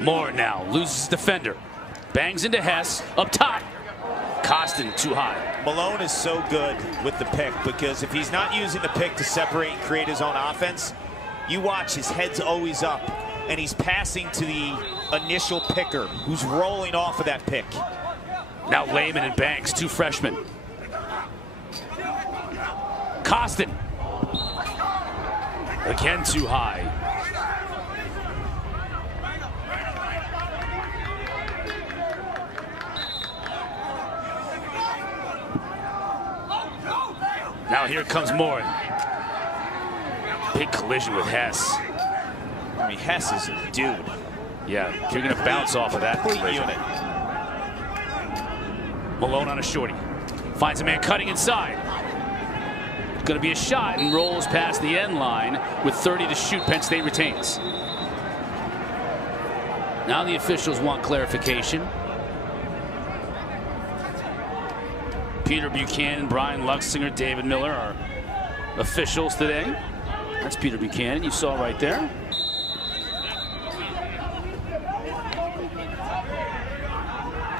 Moore now loses defender, bangs into Hess up top. Kostin too high. Malone is so good with the pick, because if he's not using the pick to separate and create his own offense, you watch, his head's always up, and he's passing to the initial picker who's rolling off of that pick. Now Lehman and Banks, two freshmen. Kostin again too high. Now here comes Moore. Big collision with Hess. I mean, Hess is a dude. Yeah, you're going to bounce off of that collision. Unit. Malone on a shorty. Finds a man cutting inside. Going to be a shot, and rolls past the end line with 30 to shoot. Penn State retains. Now the officials want clarification. Peter Buchanan, Brian Luxinger, David Miller are officials today. That's Peter Buchanan, you saw right there.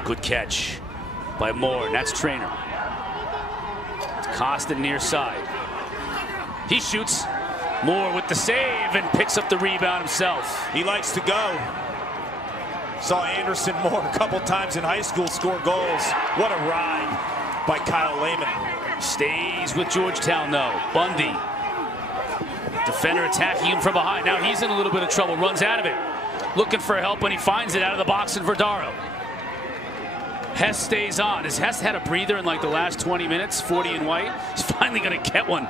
Good catch by Moore, and that's Trainer. Kostin near side. He shoots. Moore with the save and picks up the rebound himself. He likes to go. Saw Anderson Moore a couple times in high school score goals. What a ride by Kyle Lehman. Stays with Georgetown though. Bundy. Defender attacking him from behind. Now he's in a little bit of trouble. Runs out of it. Looking for help when he finds it out of the box in Verdaro. Hess stays on. Has Hess had a breather in like the last 20 minutes? 40 in white. He's finally going to get one.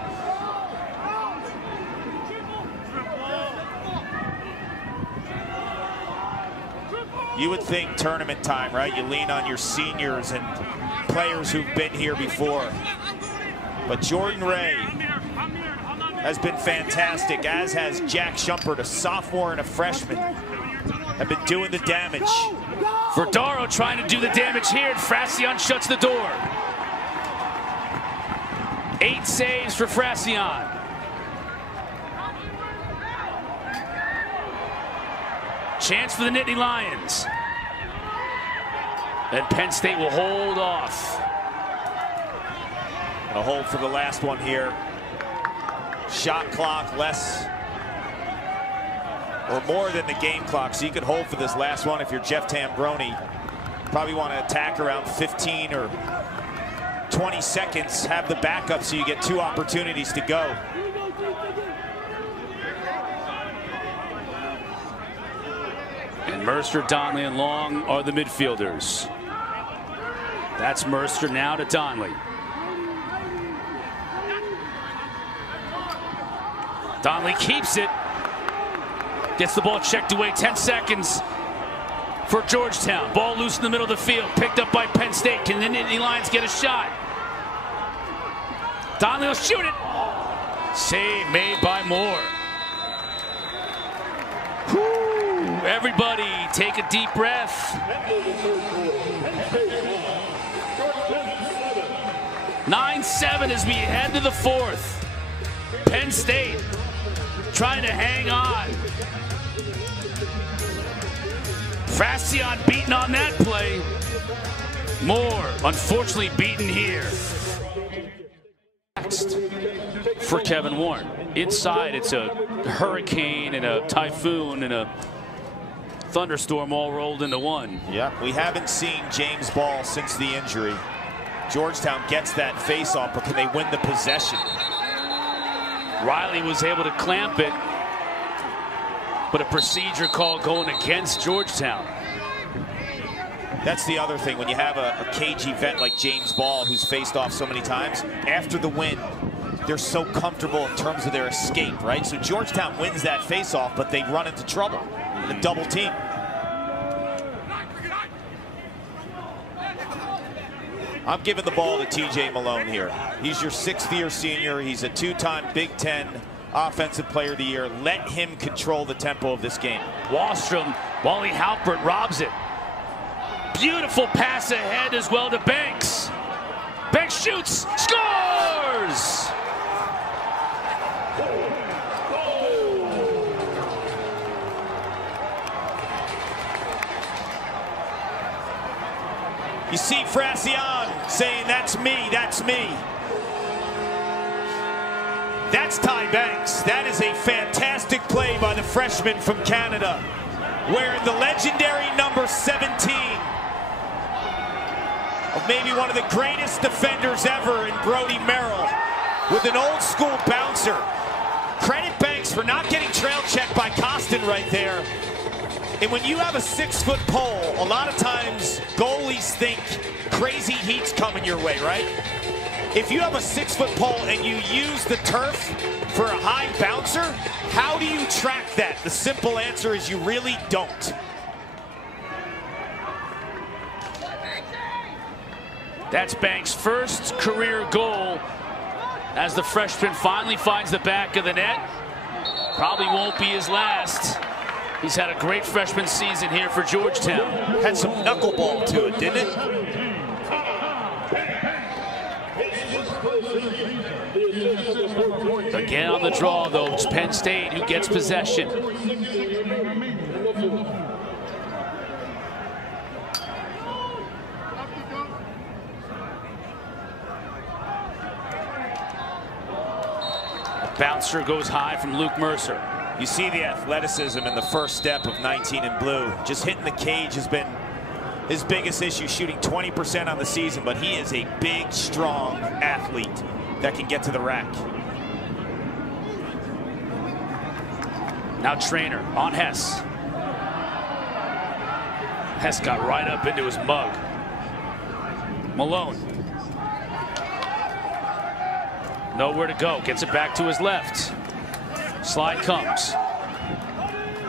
You would think tournament time, right? You lean on your seniors and players who've been here before. But Jordan Ray has been fantastic, as has Jack Shumpert, a sophomore and a freshman, have been doing the damage. Verdaro trying to do the damage here, and Frassian shuts the door. 8 saves for Frassian. Chance for the Nittany Lions. And Penn State will hold off. A hold for the last one here. Shot clock less or more than the game clock, so you could hold for this last one if you're Jeff Tambroni. Probably want to attack around 15 or 20 seconds, have the backup so you get 2 opportunities to go. And Mercer, Donley, and Long are the midfielders. That's Mercer now to Donley. Donley keeps it. Gets the ball checked away. 10 seconds for Georgetown. Ball loose in the middle of the field. Picked up by Penn State. Can the Nittany Lions get a shot? Donley will shoot it. Save made by Moore. Whew. Everybody take a deep breath. 9-7 as we head to the fourth. Penn State trying to hang on. Frazion beaten on that play. Moore unfortunately beaten here. Next for Kevin Warren. Inside it's a hurricane and a typhoon and a thunderstorm all rolled into one. Yeah, we haven't seen James Ball since the injury. Georgetown gets that face-off, but can they win the possession? Riley was able to clamp it, but a procedure call going against Georgetown. That's the other thing. When you have a cagey vet like James Ball, who's faced off so many times, after the win, they're so comfortable in terms of their escape, right? So Georgetown wins that face-off, but they run into trouble in a double team. I'm giving the ball to TJ Malone here. He's your 6th-year senior. He's a 2-time Big Ten Offensive Player of the Year. Let him control the tempo of this game. Wallstrom, Wally Halpert robs it. Beautiful pass ahead as well to Banks. Banks shoots, scores! You see Frazion saying, "That's me, that's me." That's Ty Banks. That is a fantastic play by the freshman from Canada, wearing the legendary number 17 of maybe one of the greatest defenders ever in Brody Merrill, with an old school bouncer. Credit Banks for not getting trail checked by Costin right there. And when you have a 6-foot pole, a lot of times goalies think crazy heat's coming your way, right? If you have a 6-foot pole and you use the turf for a high bouncer, how do you track that? The simple answer is you really don't. That's Banks' first career goal as the freshman finally finds the back of the net. Probably won't be his last. He's had a great freshman season here for Georgetown. Had some knuckleball to it, didn't it? Again on the draw, though, it's Penn State who gets possession. The bouncer goes high from Luke Mercer. You see the athleticism in the first step of 19 in blue. Just hitting the cage has been his biggest issue, shooting 20% on the season, but he is a big, strong athlete that can get to the rack. Now Trainer on Hess. Hess got right up into his mug. Malone. Nowhere to go. Gets it back to his left. Slide comes.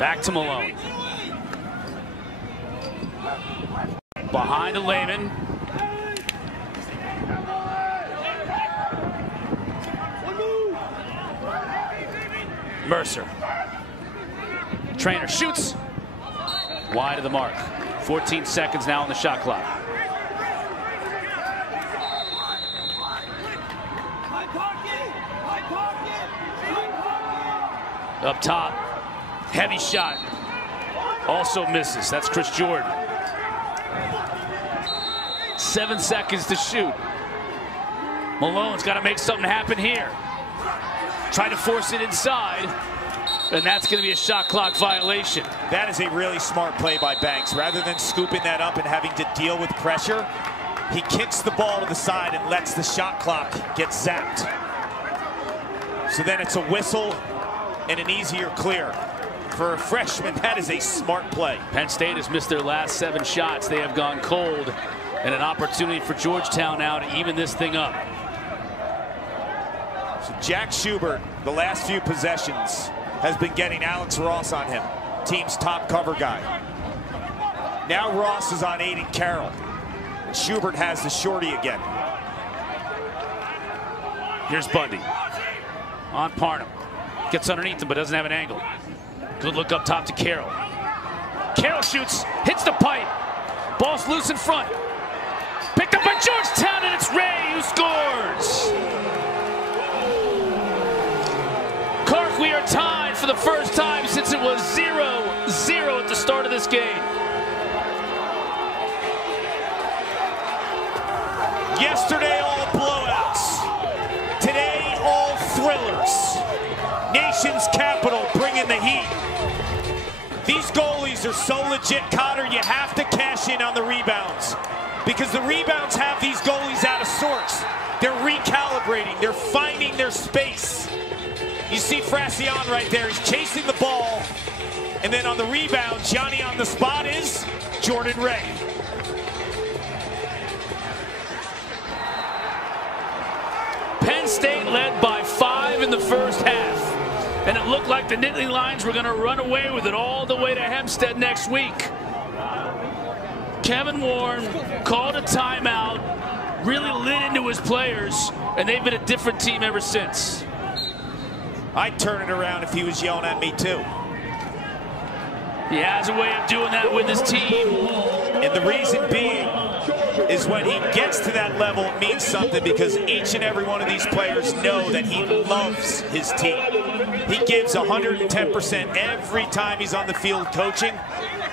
Back to Malone. Behind to Lehman. Mercer. Trainer shoots. Wide of the mark. 14 seconds now on the shot clock. Up top. Heavy shot. Also misses. That's Chris Jordan. 7 seconds to shoot. Malone's got to make something happen here. Try to force it inside. And that's going to be a shot clock violation. That is a really smart play by Banks. Rather than scooping that up and having to deal with pressure, he kicks the ball to the side and lets the shot clock get zapped. So then it's a whistle and an easier clear. for a freshman, that is a smart play. Penn State has missed their last 7 shots. They have gone cold, and an opportunity for Georgetown now to even this thing up. So Jack Schubert, the last few possessions, has been getting Alex Ross on him, team's top cover guy. Now Ross is on Aiden Carroll. Schubert has the shorty again. Here's Bundy on Parnham. Gets underneath him, but doesn't have an angle. Good look up top to Carroll. Carroll shoots, hits the pipe. Ball's loose in front. Picked up by Georgetown, and it's Ray who scores. Clark, we are tied for the first time since it was 0-0 at the start of this game. Yesterday, all blowouts. Today, all thrillers. Nation's capital bringing the heat. These goalies are so legit, Cotter, you have to cash in on the rebounds. Because the rebounds have these goalies out of sorts. They're recalibrating, they're finding their space. You see Frassian right there, he's chasing the ball. And then on the rebound, Johnny on the spot is Jordan Ray. Penn State led by 5 in the first half. And it looked like the Nittany Lions were going to run away with it all the way to Hempstead next week. Kevin Warren called a timeout, really lit into his players, and they've been a different team ever since. I'd turn it around if he was yelling at me too. He has a way of doing that with his team. And the reason being is when he gets to that level, it means something because each and every one of these players know that he loves his team. He gives 110% every time he's on the field coaching.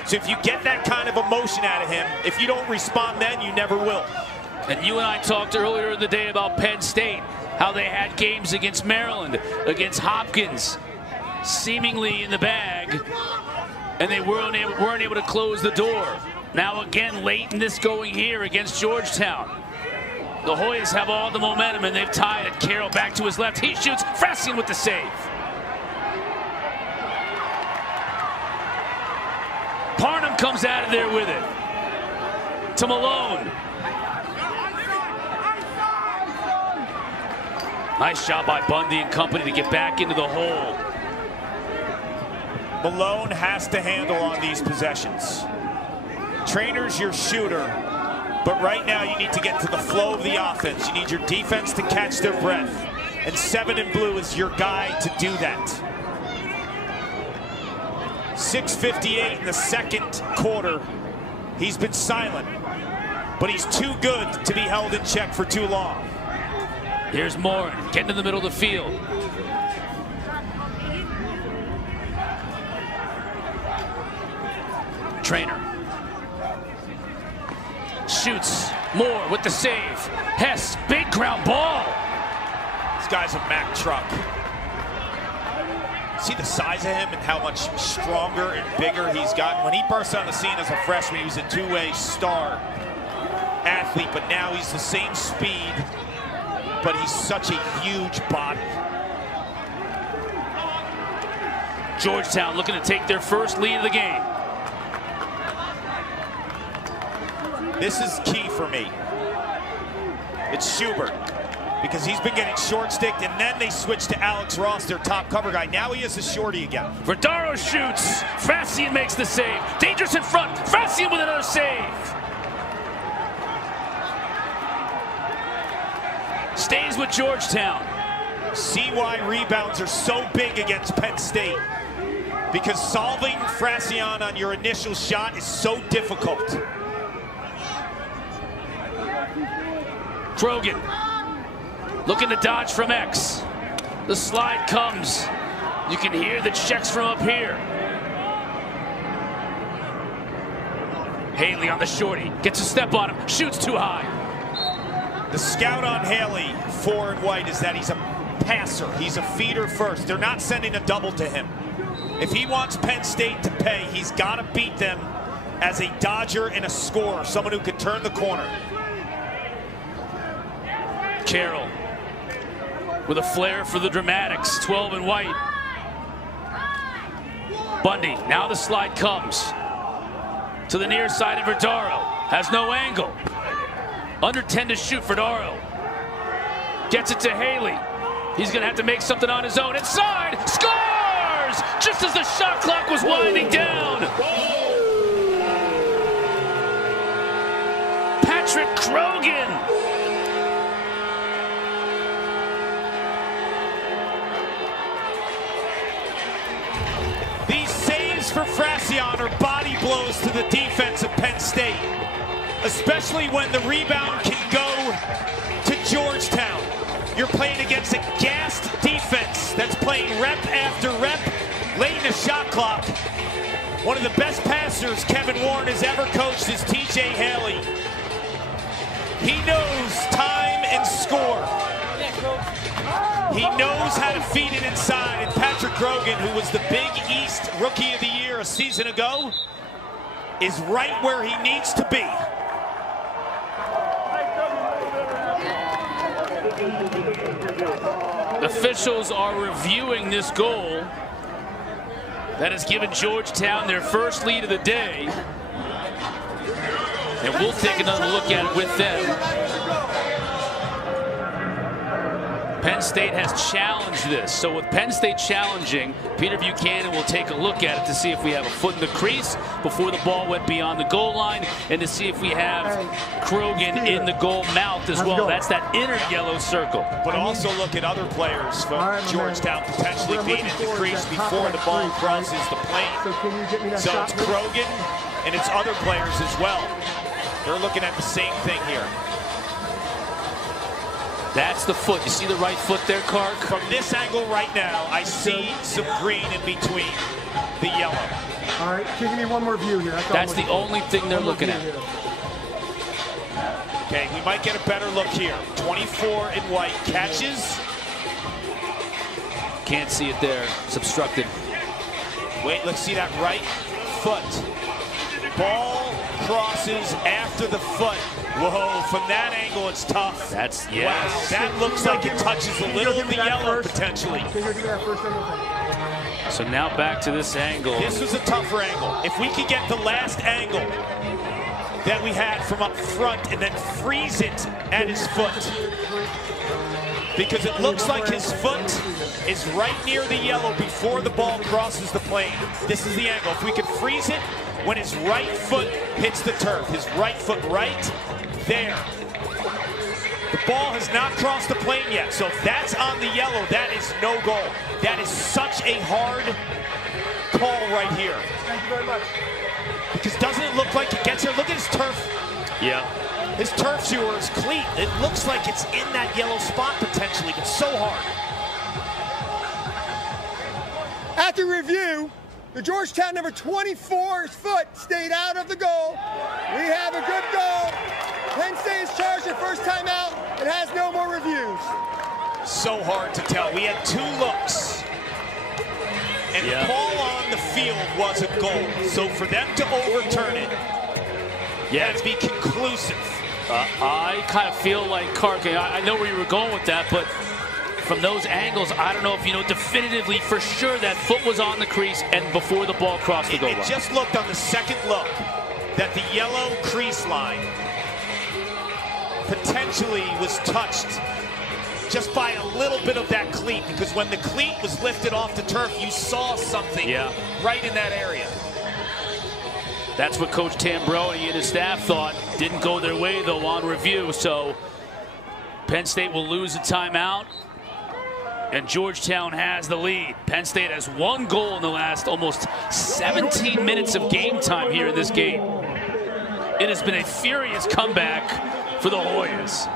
So if you get that kind of emotion out of him, if you don't respond then, you never will. And you and I talked earlier in the day about Penn State, how they had games against Maryland, against Hopkins, seemingly in the bag, and they weren't able to close the door. Now again, late in this going here against Georgetown. The Hoyas have all the momentum, and they've tied it. Carroll back to his left. He shoots. Frassian with the save. Parnham comes out of there with it. To Malone. Nice job by Bundy and company to get back into the hole. Malone has to handle on these possessions. Trainer's your shooter, but right now you need to get to the flow of the offense. You need your defense to catch their breath, and 7 in blue is your guy to do that. 6:58 in the second quarter. He's been silent, but he's too good to be held in check for too long. Here's Moore getting in the middle of the field. Trainer shoots. Moore with the save. Hess, big ground ball. This guy's a Mack truck. See the size of him and how much stronger and bigger he's gotten. When he burst on the scene as a freshman, he was a two-way star athlete, but now he's the same speed, but he's such a huge body. Georgetown looking to take their first lead of the game. This is key for me. It's Schubert, because he's been getting short-sticked, and then they switch to Alex Ross, their top cover guy. Now he has a shorty again. Verdaro shoots. Frassian makes the save. Dangerous in front. Frassian with another save. Stays with Georgetown. See why rebounds are so big against Penn State. Because solving Frassian on your initial shot is so difficult. Krogan looking to dodge from X. The slide comes. You can hear the checks from up here. Haley on the shorty. Gets a step on him. Shoots too high. The scout on Haley, 4 and white, is that he's a passer. He's a feeder first. They're not sending a double to him. If he wants Penn State to pay, he's got to beat them as a dodger and a scorer, someone who can turn the corner. Carroll with a flair for the dramatics, 12 and white. Bundy, now the slide comes to the near side of Verdaro. Has no angle. Under 10 to shoot, Verdaro. Gets it to Haley. He's gonna have to make something on his own. Inside, scores! Just as the shot clock was winding down. Patrick Krogan. These saves for Frazion are body blows to the defense of Penn State, especially when the rebound can go to Georgetown. You're playing against a gassed defense that's playing rep after rep late in the shot clock. One of the best passers Kevin Warren has ever coached is TJ Haley. He knows time and score. He knows how to feed it inside. And Patrick Krogan, who was the Big East Rookie of the Year a season ago, is right where he needs to be. Officials are reviewing this goal that has given Georgetown their first lead of the day. And we'll take another look at it with them. Penn State has challenged this. So with Penn State challenging, Peter Buchanan will take a look at it to see if we have a foot in the crease before the ball went beyond the goal line, and to see if we have Krogan in the goal mouth as well. That's that inner yellow circle. But also look at other players from Georgetown potentially being in the crease before the ball crosses the plane. So it's Krogan and it's other players as well. They're looking at the same thing here. That's the foot. You see the right foot there, Carc? From this angle right now, I see some green in between the yellow. All right, can you give me one more view here? That's the only thing they're looking at. Okay, we might get a better look here. 24 in white, catches. Can't see it there, it's obstructed. Wait, let's see that right foot. Ball crosses after the foot. Whoa, from that angle, it's tough. That's, yes. Wow, that looks like it touches a little of the yellow, potentially. So now back to this angle. This was a tougher angle. If we could get the last angle that we had from up front and then freeze it at his foot. Because it looks like his foot is right near the yellow before the ball crosses the plane. This is the angle. If we could freeze it when his right foot hits the turf, his right foot right there. The ball has not crossed the plane yet, so if that's on the yellow, that is no goal. That is such a hard call right here. Thank you very much. Because doesn't it look like it gets here? Look at his turf. Yeah. His turf shoe or his cleat. It looks like it's in that yellow spot potentially. It's so hard. After review, the Georgetown number 24's foot stayed out of the goal. We have a good goal. Penn State is charged their first time out. It has no more reviews. So hard to tell. We had two looks. And the call on the field was a goal. So for them to overturn it, had to be conclusive. I kind of feel like, Carc, I know where you were going with that, but from those angles, I don't know if you know definitively for sure that foot was on the crease and before the ball crossed the goal line. It just looked on the second look that the yellow crease line potentially was touched just by a little bit of that cleat, because when the cleat was lifted off the turf, you saw something right in that area. That's what Coach Tambroni and his staff thought. Didn't go their way, though, on review. So Penn State will lose a timeout, and Georgetown has the lead. Penn State has one goal in the last almost 17 minutes of game time here in this game. It has been a furious comeback for the Hoyas.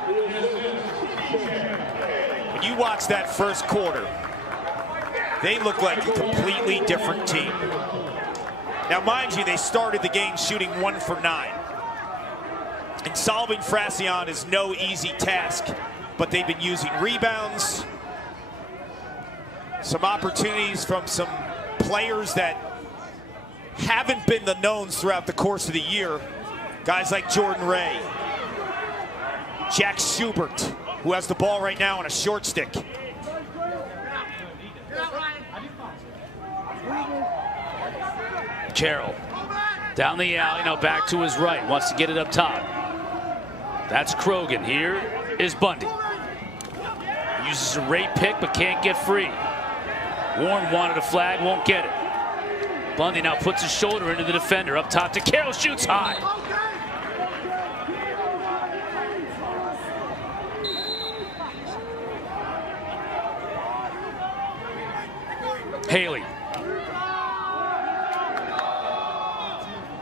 When you watch that first quarter, they look like a completely different team. Now, mind you, they started the game shooting 1 for 9. And solving Frazion is no easy task, but they've been using rebounds, some opportunities from some players that haven't been the knowns throughout the course of the year. Guys like Jordan Ray, Jack Schubert, who has the ball right now on a short stick. Carroll. Down the alley, now back to his right. Wants to get it up top. That's Krogan. Here is Bundy. Uses a rate pick, but can't get free. Warren wanted a flag, won't get it. Bundy now puts his shoulder into the defender. Up top to Carroll, shoots high. Haley.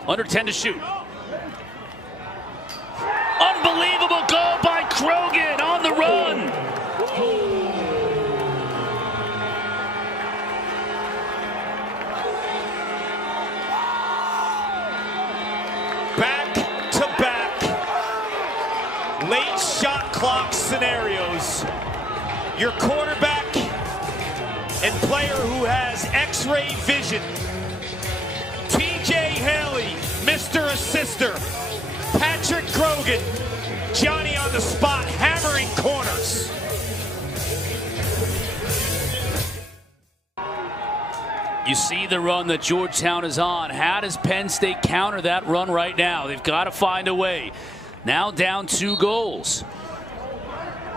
Under 10 to shoot. Unbelievable goal by Krogan on the run. Back to back late shot clock scenarios. Your quarterback and player who has X-ray vision, TJ Haley, Mr. Assister, Patrick Krogan, Johnny on the spot, hammering corners. You see the run that Georgetown is on. How does Penn State counter that run right now? They've got to find a way. Now down 2 goals.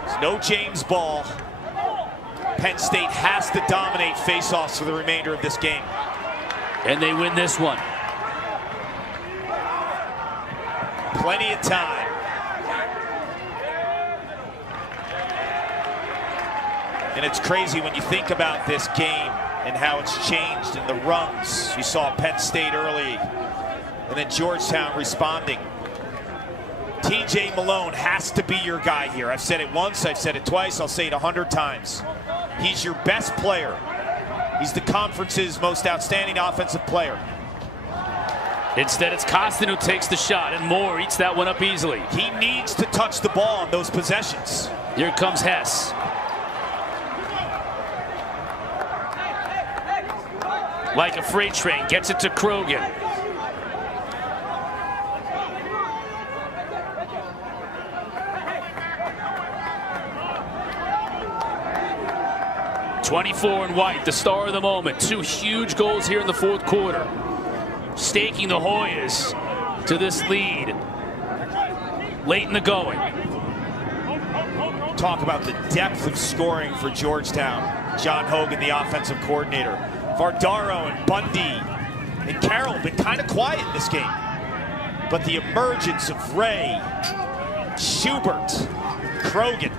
There's no James Ball. Penn State has to dominate faceoffs for the remainder of this game. And they win this one. Plenty of time. And it's crazy when you think about this game and how it's changed in the runs. You saw Penn State early, and then Georgetown responding. TJ Malone has to be your guy here. I've said it once, I've said it twice, I'll say it 100 times. He's your best player. He's the conference's most outstanding offensive player. Instead, it's Costin who takes the shot, and Moore eats that one up easily. He needs to touch the ball on those possessions. Here comes Hess. Like a freight train, gets it to Krogan. .24 and White, the star of the moment. 2 huge goals here in the 4th quarter. Staking the Hoyas to this lead late in the going. Talk about the depth of scoring for Georgetown. John Hogan, the offensive coordinator. Vardaro and Bundy and Carroll have been kind of quiet in this game. But the emergence of Ray, Schubert, Krogan.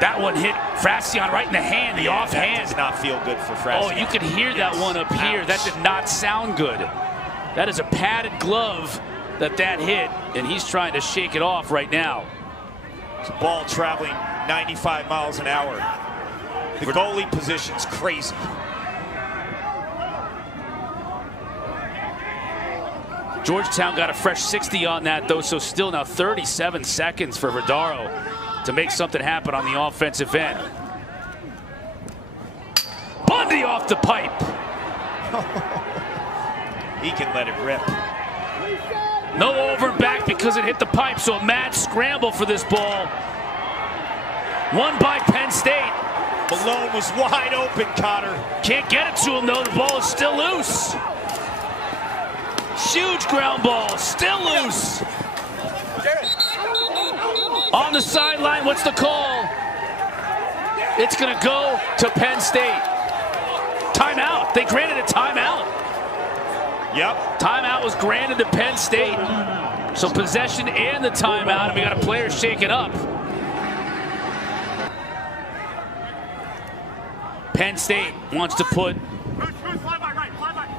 That one hit Fracion right in the hand, the offhand. That does not feel good for Fracion. Oh, you could hear that one up here. That did not sound good. That is a padded glove that hit, and he's trying to shake it off right now. It's a ball traveling 95 miles an hour. The goalie position's crazy. Georgetown got a fresh 60 on that, though, so still now 37 seconds for Vardaro to make something happen on the offensive end. Bundy off the pipe. He can let it rip. No over and back because it hit the pipe, so a mad scramble for this ball. Won by Penn State. Malone was wide open, Cotter. Can't get it to him, though. The ball is still loose. Huge ground ball, still loose. On the sideline, what's the call? It's going to go to Penn State. Timeout. They granted a timeout. Yep. Timeout was granted to Penn State. So possession and the timeout, and we got a player shaken up. Penn State wants to put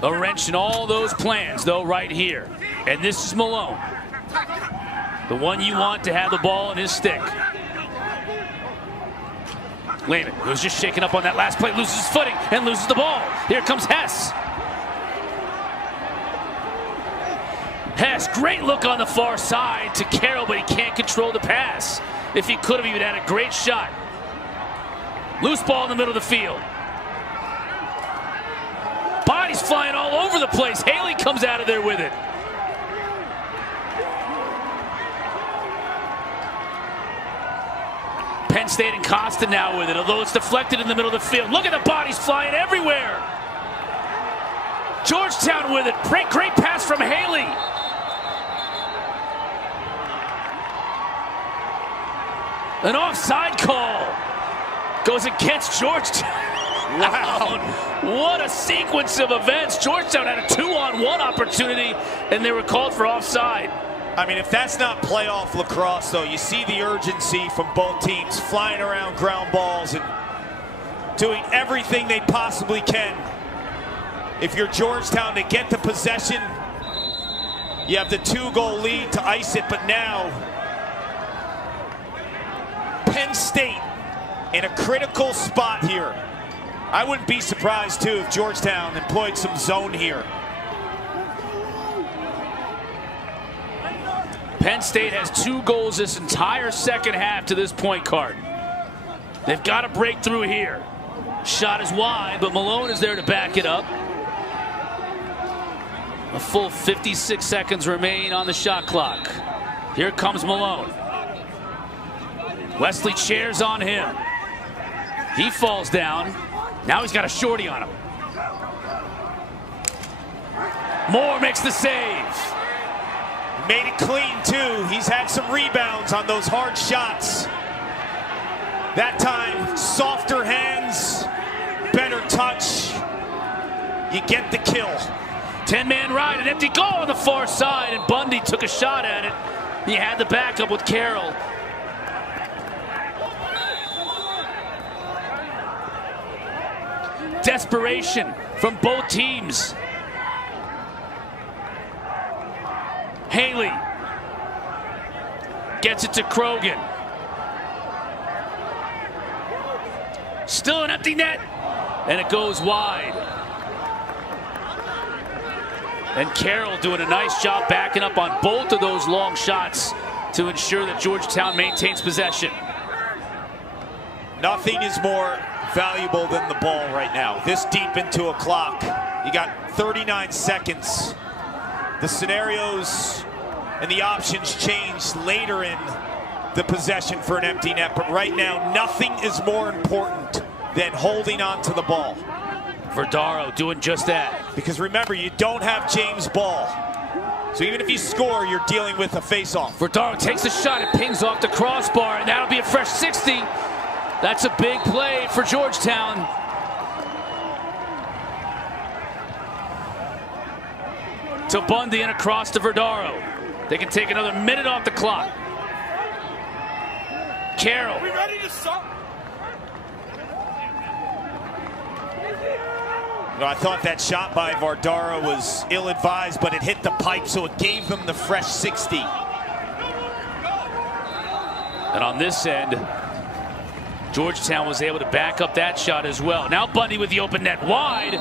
a wrench in all those plans, though, right here. And this is Malone. The one you want to have the ball in his stick. Lehman, who's just shaken up on that last play, loses his footing and loses the ball. Here comes Hess. Hess, great look on the far side to Carroll, but he can't control the pass. If he could have, he would have had a great shot. Loose ball in the middle of the field. Bodies flying all over the place. Haley comes out of there with it. Penn State and Costa now with it, although it's deflected in the middle of the field. Look at the bodies flying everywhere. Georgetown with it. Great pass from Haley. An offside call goes against Georgetown. Wow. What a sequence of events. Georgetown had a 2-on-1 opportunity, and they were called for offside. I mean, if that's not playoff lacrosse, though, you see the urgency from both teams, flying around ground balls and doing everything they possibly can. If you're Georgetown, to get the possession, you have the 2-goal lead to ice it, but now Penn State in a critical spot here. I wouldn't be surprised, too, if Georgetown employed some zone here. Penn State has 2 goals this entire second half to this point card. They've got to break through here. Shot is wide, but Malone is there to back it up. A full 56 seconds remain on the shot clock. Here comes Malone. Wesley chairs on him. He falls down. Now he's got a shorty on him. Moore makes the save. Made it clean, too. He's had some rebounds on those hard shots. That time, softer hands, better touch. You get the kill. 10-man ride, an empty goal on the far side, and Bundy took a shot at it. He had the backup with Carroll. Desperation from both teams. Haley gets it to Krogan. Still an empty net, and it goes wide. And Carroll doing a nice job backing up on both of those long shots to ensure that Georgetown maintains possession. Nothing is more valuable than the ball right now. This deep into a clock. You got 39 seconds. The scenarios and the options change later in the possession for an empty net, but right now nothing is more important than holding on to the ball. Verdaro doing just that. Because remember, you don't have James Ball. So even if you score, you're dealing with a face-off. Verdaro takes a shot, it pings off the crossbar, and that'll be a fresh 60. That's a big play for Georgetown. To Bundy and across to Verdaro. They can take another minute off the clock. Carroll. We ready to stop? No, I thought that shot by Verdaro was ill-advised, but it hit the pipe, so it gave them the fresh 60. And on this end, Georgetown was able to back up that shot as well. Now Bundy with the open net wide,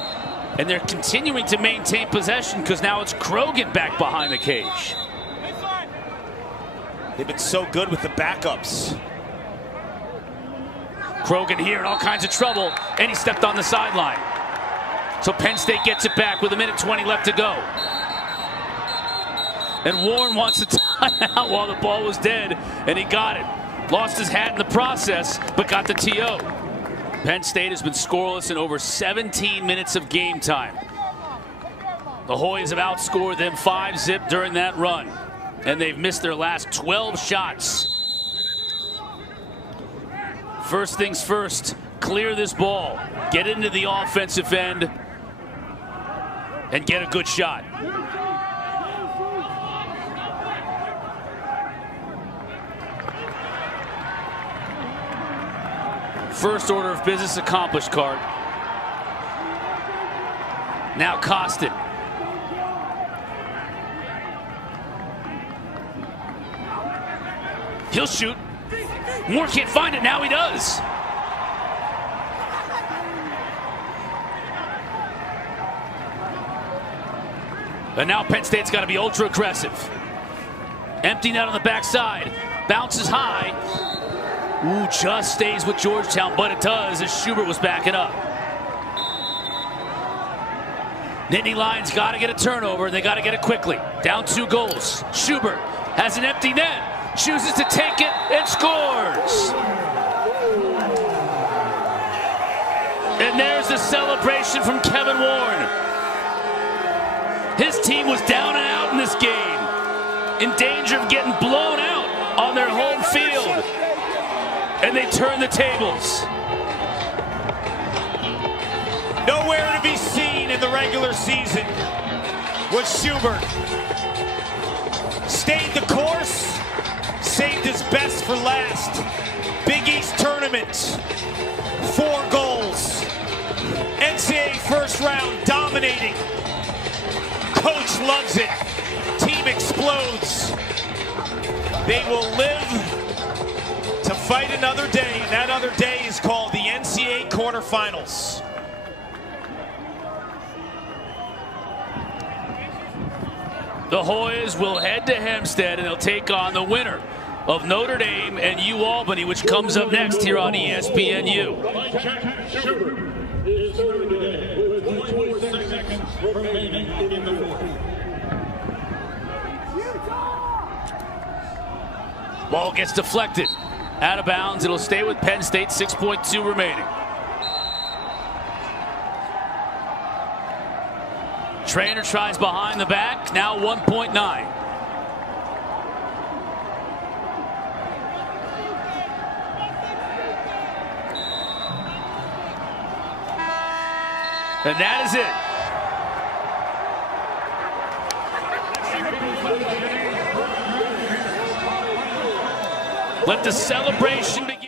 and they're continuing to maintain possession because now it's Krogan back behind the cage. They've been so good with the backups. Krogan here in all kinds of trouble, and he stepped on the sideline. So Penn State gets it back with 1:20 left to go. And Warren wants a timeout while the ball was dead, and he got it. Lost his hat in the process, but got the TO. Penn State has been scoreless in over 17 minutes of game time. The Hoyas have outscored them 5-0 during that run, and they've missed their last 12 shots. First things first, clear this ball, get into the offensive end, and get a good shot. First order of business accomplished, Cart. Now Costin. He'll shoot. Moore can't find it, now he does. And now Penn State's got to be ultra aggressive. Empty net on the backside. Bounces high. Ooh, just stays with Georgetown, but it does as Schubert was backing up. Nittany Lions got to get a turnover, and they got to get it quickly. Down 2 goals. Schubert has an empty net, chooses to take it, and scores. And there's the celebration from Kevin Warren. His team was down and out in this game, in danger of getting blown out on their home field. And they turn the tables. Nowhere to be seen in the regular season was Schubert. Stayed the course, saved his best for last. Big East tournament, 4 goals. NCAA first round, dominating. Coach loves it. Team explodes. They will live to fight another day, and that other day is called the NCAA quarterfinals. The Hoyas will head to Hempstead, and they'll take on the winner of Notre Dame and UAlbany, which comes up next here on ESPNU. Schubert is third of the day with 26 seconds remaining in the fourth. Ball gets deflected. Out of bounds. It'll stay with Penn State, 6.2 remaining. Trainer tries behind the back, now 1.9. And that is it. Let the celebration begin.